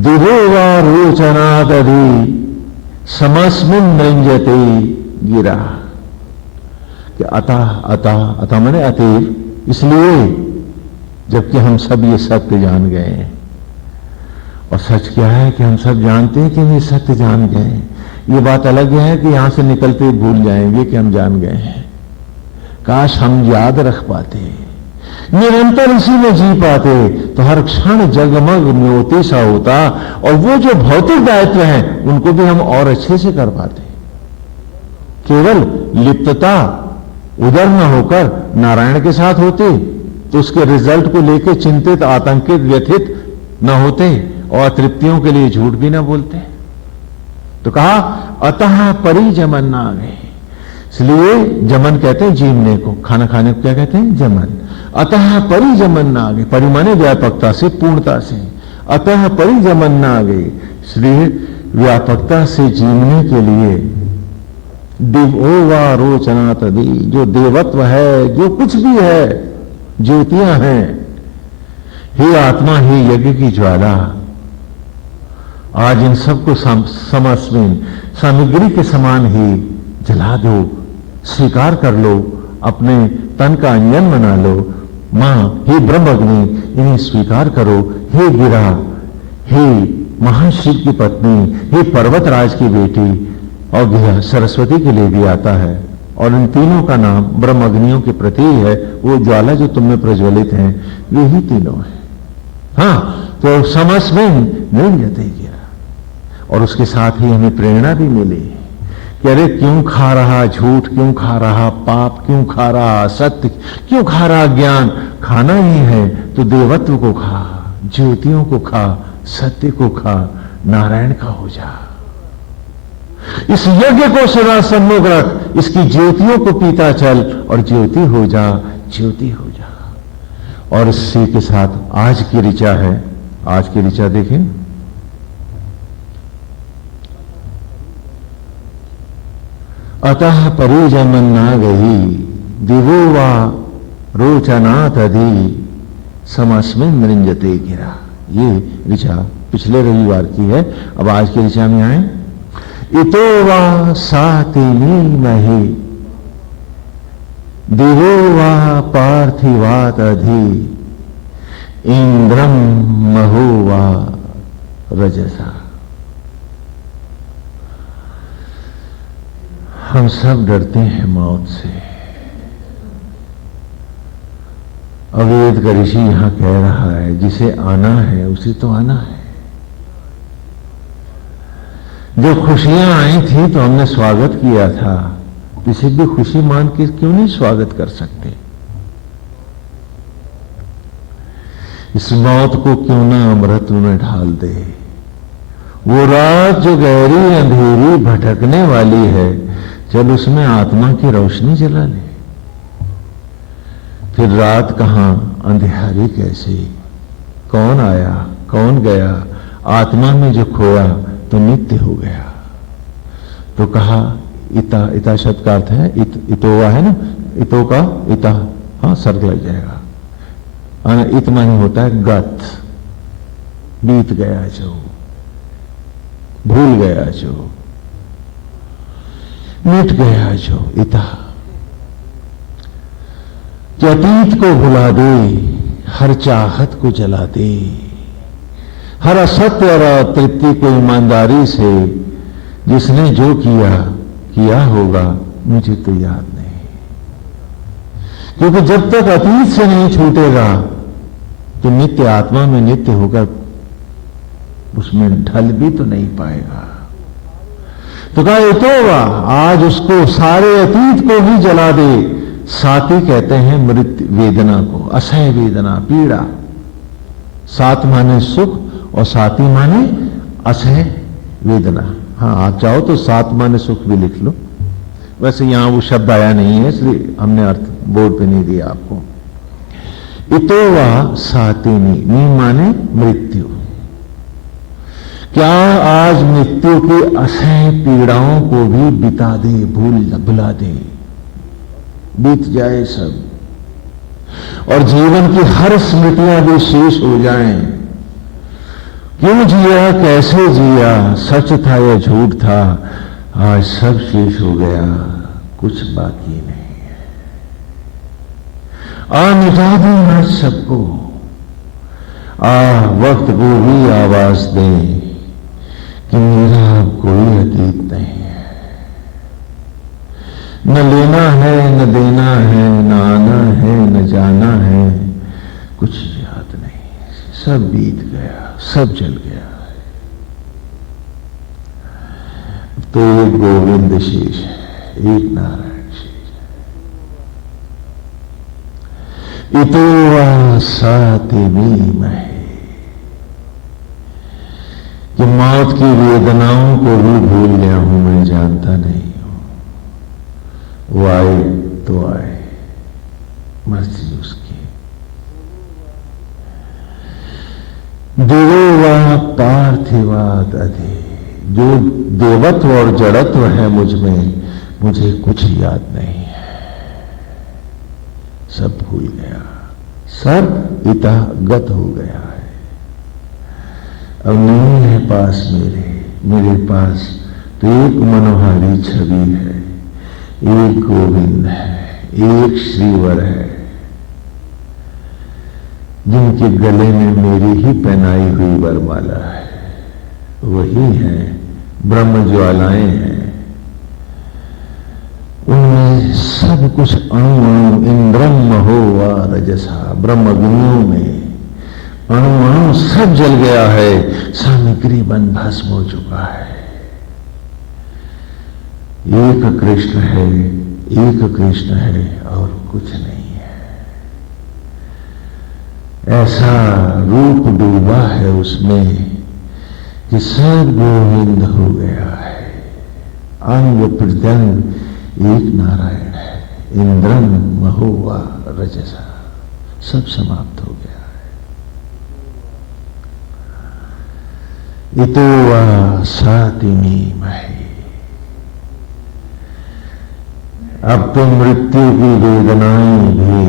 दिवोवा रोचनादधि समस्मिन नंजते गिरा। कि अतः माने अतीव, इसलिए जबकि हम सब ये सत्य जान गए हैं और सच क्या है कि हम सब जानते हैं कि हम ये सत्य जान गए हैं। ये बात अलग है कि यहां से निकलते ही भूल जाएंगे कि हम जान गए हैं। काश हम याद रख पाते, निरंतर इसी में जी पाते, तो हर क्षण जगमग ज्योति सा होता, और वो जो भौतिक दायित्व हैं उनको भी हम और अच्छे से कर पाते। केवल लिप्तता उधर न होकर नारायण के साथ होते तो उसके रिजल्ट को लेकर चिंतित, आतंकित, व्यथित न होते, और तृप्तियों के लिए झूठ भी न बोलते। तो कहा अतः परिजमन ना गए, इसलिए जमन कहते हैं जीवने को, खाना खाने को क्या कहते हैं? जमन। अतः परिजमन ना गए, परिमाने व्यापकता से, पूर्णता से, अतः परिजमन ना गए, इसलिए व्यापकता से जीवने के लिए दिवो वा रोचना तदी, जो देवत्व है, जो कुछ भी है, ज्योतियां हैं, हे आत्मा, हे यज्ञ की ज्वाला, आज इन सबको समस्मिन सामग्री के समान ही जला दो, स्वीकार कर लो, अपने तन का अंजन बना लो। मां, हे ब्रह्मअग्नि, इन्हें स्वीकार करो। हे गिरा, हे महाशिव की पत्नी, हे पर्वतराज की बेटी, और गिरा सरस्वती के लिए भी आता है, और इन तीनों का नाम ब्रह्मअग्नियों के प्रति है। वो ज्वाला जो तुम में प्रज्वलित हैं, वे ही तीनों हैं। हाँ, तो समस्मिन निरंजते गिरा, और उसके साथ ही हमें प्रेरणा भी मिली कि अरे क्यों खा रहा झूठ, क्यों खा रहा पाप, क्यों खा रहा सत्य, क्यों खा रहा ज्ञान? खाना ही है तो देवत्व को खा, ज्योतियों को खा, सत्य को खा, नारायण का हो जा। इस यज्ञ को सदा सम्मुख रख, इसकी ज्योतियों को पीता चल, और ज्योति हो जा, ज्योति हो जा। और इसी के साथ आज की ऋचा है। आज की ऋचा देखें, अतः परिजमन ना गही, दिवो वा रोचना तदी, समस्मिन निरंजते गिरा। ये ऋचा पिछले रविवार की है। अब आज की ऋचा में आए, इतो वा सातिनी मही, दिवो वा पार्थिवात अधि, इंद्रम महो वा रजसा। हम सब डरते हैं मौत से। अवेद का ऋषि यहां कह रहा है, जिसे आना है उसे तो आना है। जो खुशियां आई थी तो हमने स्वागत किया था, इसे भी खुशी मान के क्यों नहीं स्वागत कर सकते? इस मौत को क्यों ना अमृत में ढाल दे? वो रात जो गहरी अंधेरी भटकने वाली है, चल उसमें आत्मा की रोशनी जला ले। फिर रात कहां, अंधेरी कैसे, कौन आया, कौन गया? आत्मा में जो खोया तो नित्य हो गया। तो कहा इता, इता शब्द का अर्थ है इतोवा है ना, इतो का इता, हाँ सर्ग लग जाएगा। इत मानी होता है गत, बीत गया जो, भूल गया जो, मिट गया जो, इता। जो अतीत को भुला दे, हर चाहत को जला दे, हर असत्य और अतृप्ति को ईमानदारी से, जिसने जो किया होगा मुझे तो याद नहीं। क्योंकि जब तक अतीत से नहीं छूटेगा तो नित्य आत्मा में नित्य होकर उसमें ढल भी तो नहीं पाएगा। तो कहा इतोवा, आज उसको सारे अतीत को भी जला दे। साती कहते हैं मृत्यु वेदना को, असह्य वेदना, पीड़ा। सात माने सुख और साती माने असह्य वेदना। हाँ, आप चाहो तो सात माने सुख भी लिख लो, वैसे यहां वो शब्द आया नहीं है इसलिए हमने अर्थ बोर्ड पे नहीं दिया आपको। इतोवा सातिनी, नी माने मृत्यु। क्या आज मृत्यु की असह्य पीड़ाओं को भी बिता दे, भुला दे, बीत जाए सब, और जीवन की हर स्मृतियां भी शेष हो जाएं। क्यों जिया, कैसे जिया, सच था या झूठ था, आज सब शेष हो गया, कुछ बाकी नहीं है। आ मिटा दे आज सबको, वक्त को भी आवाज दे कि मेरा अब कोई अतीत नहीं है, न लेना है न देना है, न आना है न जाना है, कुछ याद नहीं, सब बीत गया, सब चल गया है। तो एक गोविंद शेष है, एक नारायण शेष है। इतो वा साति महे, कि मौत की वेदनाओं को भी भूल गया हूं, मैं जानता नहीं हूं। वो आए तो आए, मर्जी उसकी। देवो वा पार्थिवाद अधि, जो देवत्व और जड़त्व है मुझ में, मुझे कुछ याद नहीं है, सब भूल गया, सब इतः गत हो गया है। अब नहीं है पास मेरे पास तो एक मनोहारी छवि है, एक गोविंद है, एक श्रीवर है, जिनके गले में मेरी ही पहनाई हुई वरमाला है। वही है, ब्रह्म ज्वालाएं हैं, उनमें सब कुछ अणु अणु इंद्रम महो वा रजसा, ब्रह्मग्नियों में अणु अणु सब जल गया है, सामग्री बन भस्म हो चुका है। एक कृष्ण है, एक कृष्ण है और कुछ नहीं है। ऐसा रूप डूबा है उसमें कि सब गोविंद हो गया है। अंग प्रत्यंग एक नारायण है, इंद्रम महुआ रजसा, सब समाप्त हो गया है। इतो वा सातिमी महे, अब तो मृत्यु की वेदनाएं भी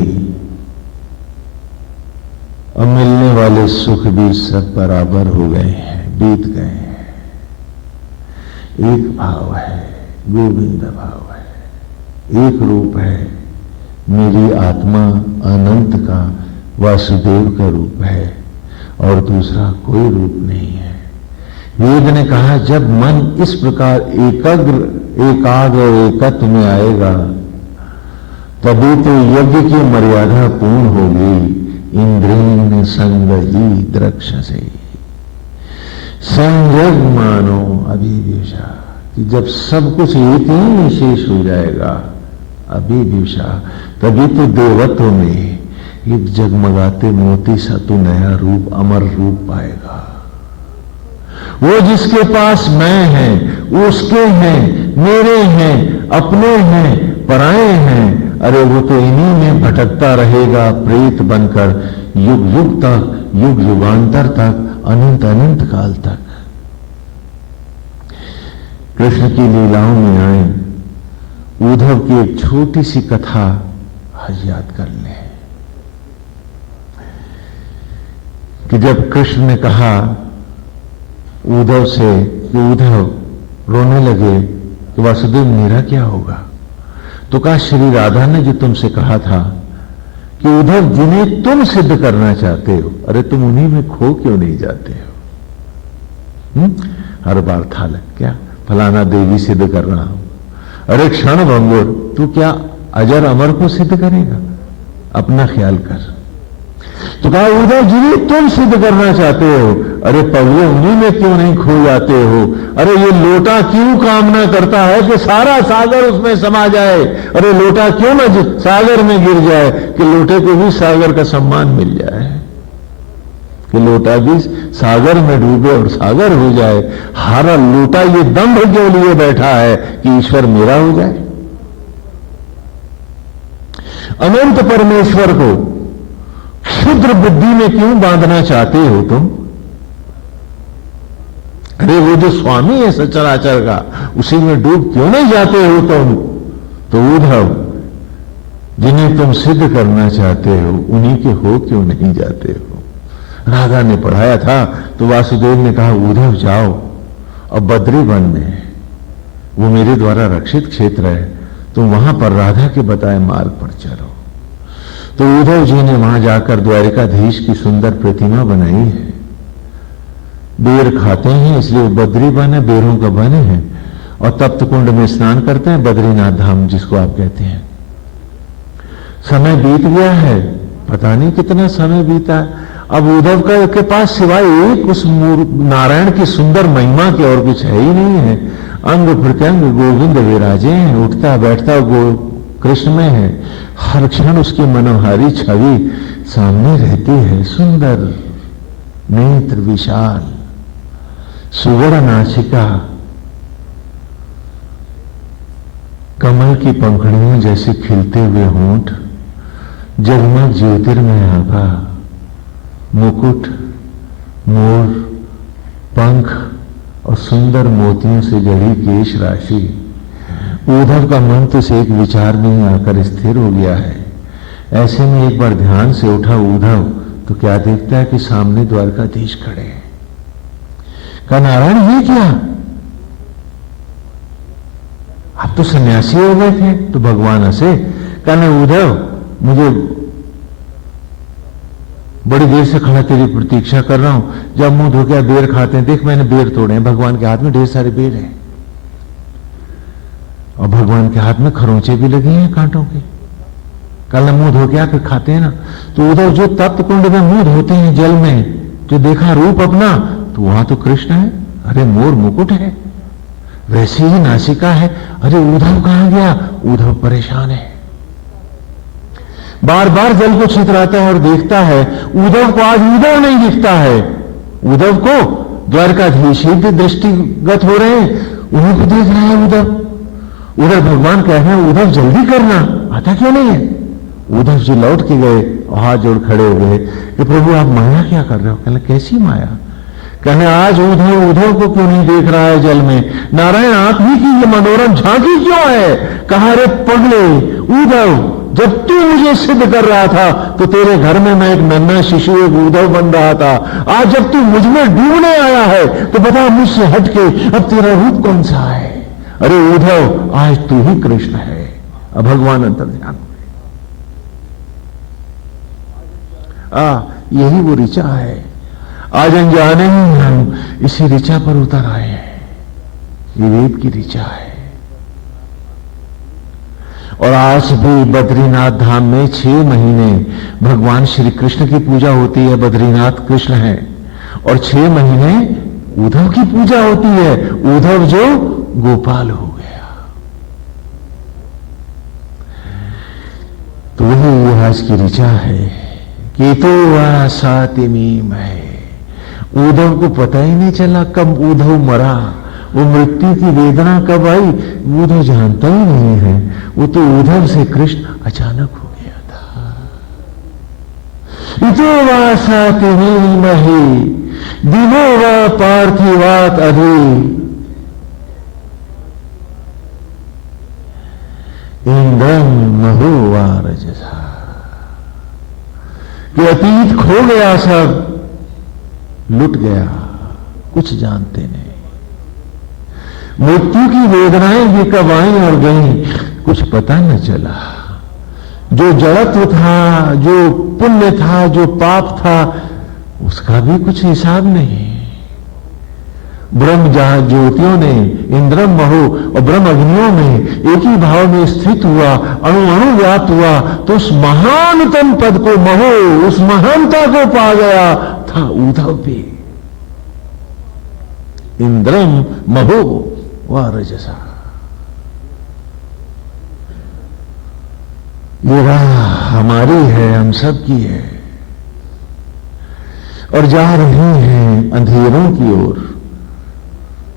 और मिलने वाले सुख भी सब बराबर हो गए हैं, बीत गए हैं। एक भाव है, गोविंद भाव है, एक रूप है, मेरी आत्मा अनंत का वासुदेव का रूप है, और दूसरा कोई रूप नहीं है। वेद ने कहा जब मन इस प्रकार एकाग्र और एकत्व में आएगा तभी तो यज्ञ की मर्यादा पूर्ण होगी। इंद्रिय संग ही द्रक्षसे, संयग मानो अभिविशा, कि जब सब कुछ एक ही में शेष हो जाएगा, अभिविशा, तभी तो देवत्व में एक जगमगाते मोती सा तो नया रूप, अमर रूप पाएगा। वो जिसके पास मैं है, उसके हैं, मेरे हैं, अपने हैं, पराए हैं, अरे वो तो इन्हीं में भटकता रहेगा प्रेत बनकर, युग युग तक, युग युगांतर तक, अनंत अनंत काल तक। कृष्ण की लीलाओं में आए, उद्धव की एक छोटी सी कथा आज याद कर लें कि जब कृष्ण ने कहा उद्धव से कि उद्धव रोने लगे कि वासुदेव मेरा क्या होगा, तो कहा श्री राधा ने जो तुमसे कहा था कि उद्धव जिन्हें तुम सिद्ध करना चाहते हो, अरे तुम उन्हीं में खो क्यों नहीं जाते हो? हर बार था लग क्या फलाना देवी सिद्ध कर रहा हूं, अरे क्षण भंगुर तू क्या अजर अमर को सिद्ध करेगा? अपना ख्याल कर। तो कहा उद्धव जिन्हें तुम सिद्ध करना चाहते हो, अरे पगले उन्हीं में क्यों नहीं खो जाते हो? अरे ये लोटा क्यों कामना करता है कि सारा सागर उसमें समा जाए? अरे लोटा क्यों ना सागर में गिर जाए कि लोटे को भी सागर का सम्मान मिल जाए, कि लोटा भी सागर में डूबे और सागर हो जाए। हारा लोटा ये दंभ क्यों लिए बैठा है कि ईश्वर मेरा हो जाए? अनंत परमेश्वर को क्षुद्र बुद्धि में क्यों बांधना चाहते हो तुम? अरे वो जो स्वामी है सचराचर का, उसी में डूब क्यों नहीं जाते हो तुम? तो उद्धव जिन्हें तुम सिद्ध करना चाहते हो उन्हीं के हो क्यों नहीं जाते हो? राधा ने पढ़ाया था तो वासुदेव ने कहा उद्धव जाओ, अब बद्री वन में वो मेरे द्वारा रक्षित क्षेत्र है, तुम वहां पर राधा के बताए मार्ग पर चलो। तो उद्धव जी ने वहां जाकर द्वारिकाधीश की सुंदर प्रतिमा बनाई है। बेर खाते हैं इसलिए बद्री बने, बेरों का बने हैं, और तप्त कुंड में स्नान करते हैं, बद्रीनाथ धाम जिसको आप कहते हैं। समय बीत गया है, पता नहीं कितना समय बीता है। अब उद्धव के पास सिवाय एक उस नारायण की सुंदर महिमा के और कुछ है ही नहीं है। अंग प्रत्यंग गोविंद विराजे हैं, उठता बैठता कृष्ण में है। हर क्षण उसकी मनोहारी छवि सामने रहती है। सुंदर नेत्र विशाल, सुवर्ण नासिका, कमल की पंखुड़ियों जैसे खिलते हुए होंठ, जगमग ज्योतिर्मय आभा, मुकुट, मोर, पंख और सुंदर मोतियों से जड़ी केश राशि। उद्धव का मन तो से एक विचार में ही आकर स्थिर हो गया है। ऐसे में एक बार ध्यान से उठा उद्धव तो क्या देखता है कि सामने द्वारकाधीश खड़े हैं। कहा, नारायण ये क्या? आप तो सन्यासी हो गए थे। तो भगवान हंसे, कहने उद्धव मुझे बड़ी देर से खड़ा तेरी प्रतीक्षा कर रहा हूं, जब मुंह धो के बेर खाते हैं, देख मैंने बेर तोड़े हैं, भगवान के हाथ में ढेर सारे बेर हैं, और भगवान के हाथ में खरोंचे भी लगे हैं कांटों के। कल मुंह धो के फिर खाते हैं ना। तो उधर जो तप्त कुंड में मुंह धोते हैं जल में, जो देखा रूप अपना, तो वहां तो कृष्ण है। अरे मोर मुकुट है, वैसे ही नासिका है। अरे उद्धव कहां गया? उद्धव परेशान है, बार बार जल को छितराता है और देखता है उद्धव को। आज उद्धव नहीं दिखता है। उद्धव को द्वारकाधीश ही दृष्टिगत हो रहे हैं, उन्हीं को देख रहा है उद्धव। उधर भगवान कह रहे हैं उद्धव जल्दी करना, आता क्यों नहीं है? उद्धव जी लौट के गए और हाथ जोड़ खड़े हो गए कि प्रभु आप माया क्या कर रहे हो? कहने कैसी माया? कहने आज उद्धव को क्यों नहीं देख रहा है जल में? नारायण आप ही की ये मनोरम झांकी क्यों है? कहा रे पगले उद्धव, जब तू मुझे सिद्ध कर रहा था तो तेरे घर में मैं एक नन्हा शिशु एक उद्धव बन रहा था। आज जब तू मुझ में डूबने आया है तो बता मुझसे हटके अब तेरा रूप कौन सा है? अरे उद्धव आज तू ही कृष्ण है। अब भगवान अंतर्ध्यान यही वो ऋचा है। आज अनजाने ही हम इसी ऋचा पर उतर आए हैं। ये वेद की ऋचा है। और आज भी बद्रीनाथ धाम में 6 महीने भगवान श्री कृष्ण की पूजा होती है। बद्रीनाथ कृष्ण है और 6 महीने उद्धव की पूजा होती है। उद्धव जो गोपाल हो गया। तो वही आज की ऋचा है कि तो वह सातिमीम है। उद्धव को पता ही नहीं चला कब उद्धव मरा, वो मृत्यु की वेदना कब आई उद्धव जानता ही नहीं है। वो तो उद्धव से कृष्ण अचानक हो गया था। इतो वा सातिमीम है दिवो वा पार्थिवात अधि इंद्रम महो वा रजसा। कि अतीत खो गया, सब लुट गया, कुछ जानते नहीं। मृत्यु की वेदनाएं भी कब आई और गई कुछ पता न चला। जो जड़त्व था, जो पुण्य था, जो पाप था, उसका भी कुछ हिसाब नहीं। ब्रह्म ज्योतियों ने इंद्रम महो और ब्रह्म अग्नियों में एक ही भाव में स्थित हुआ, अणु अणु व्याप्त हुआ, तो उस महानतम पद को महो, उस महानता को पा गया था उद्धव भी। इंद्रम महो व रजसा। ये राह हमारी है, हम सब की है और जा रही है अंधेरों की ओर।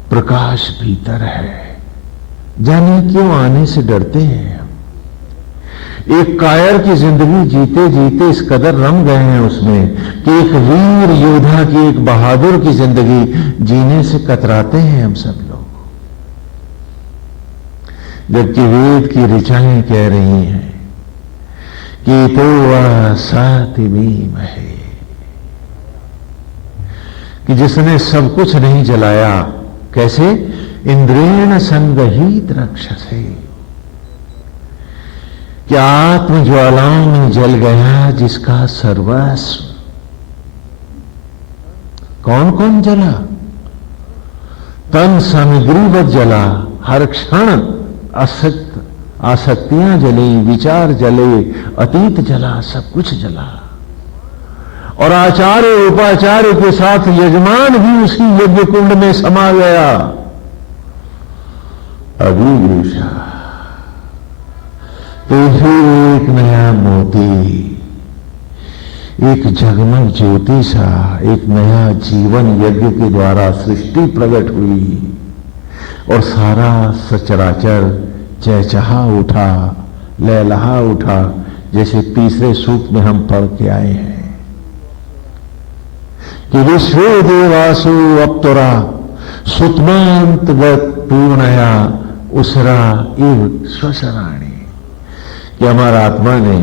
प्रकाश भीतर है, जाने क्यों आने से डरते हैं हम। एक कायर की जिंदगी जीते जीते इस कदर रम गए हैं उसमें कि एक वीर योद्धा की, एक बहादुर की जिंदगी जीने से कतराते हैं हम सब लोग। जबकि वेद की ऋचाएं कह रही हैं कि तो वह सातिमीम है, कि जिसने सब कुछ नहीं जलाया। कैसे? इंद्रेण संगहित रक्षसे। क्या आत्म ज्वालाओं में जल गया जिसका सर्वस्व। कौन कौन जला? तन सामग्रीवत जला, हर क्षण आसक्तियां जली, विचार जले, अतीत जला, सब कुछ जला। और आचार्य उपाचार्य के साथ यजमान भी उसी यज्ञ कुंड में समा गया। अभिवेशा तो फिर एक नया मोती, एक जगमग ज्योति सा एक नया जीवन यज्ञ के द्वारा सृष्टि प्रकट हुई और सारा सचराचर चहचहा उठा, लहलहा उठा, जैसे तीसरे सूक्त में हम पढ़ के आए हैं कि विश्व देवासु अप्तरा सुतमांतवत पूर्णया उसरा इव स्वसराणी। कि हमारा आत्मा ने,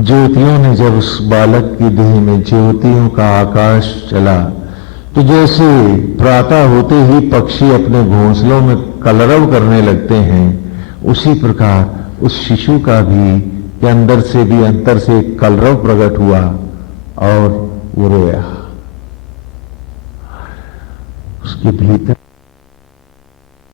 ज्योतियों ने जब उस बालक की देह में ज्योतियों का आकाश चला, तो जैसे प्रातः होते ही पक्षी अपने घोंसलों में कलरव करने लगते हैं, उसी प्रकार उस शिशु का भी के अंदर से भी अंतर से कलरव प्रकट हुआ और वो रोया। उसके भीतर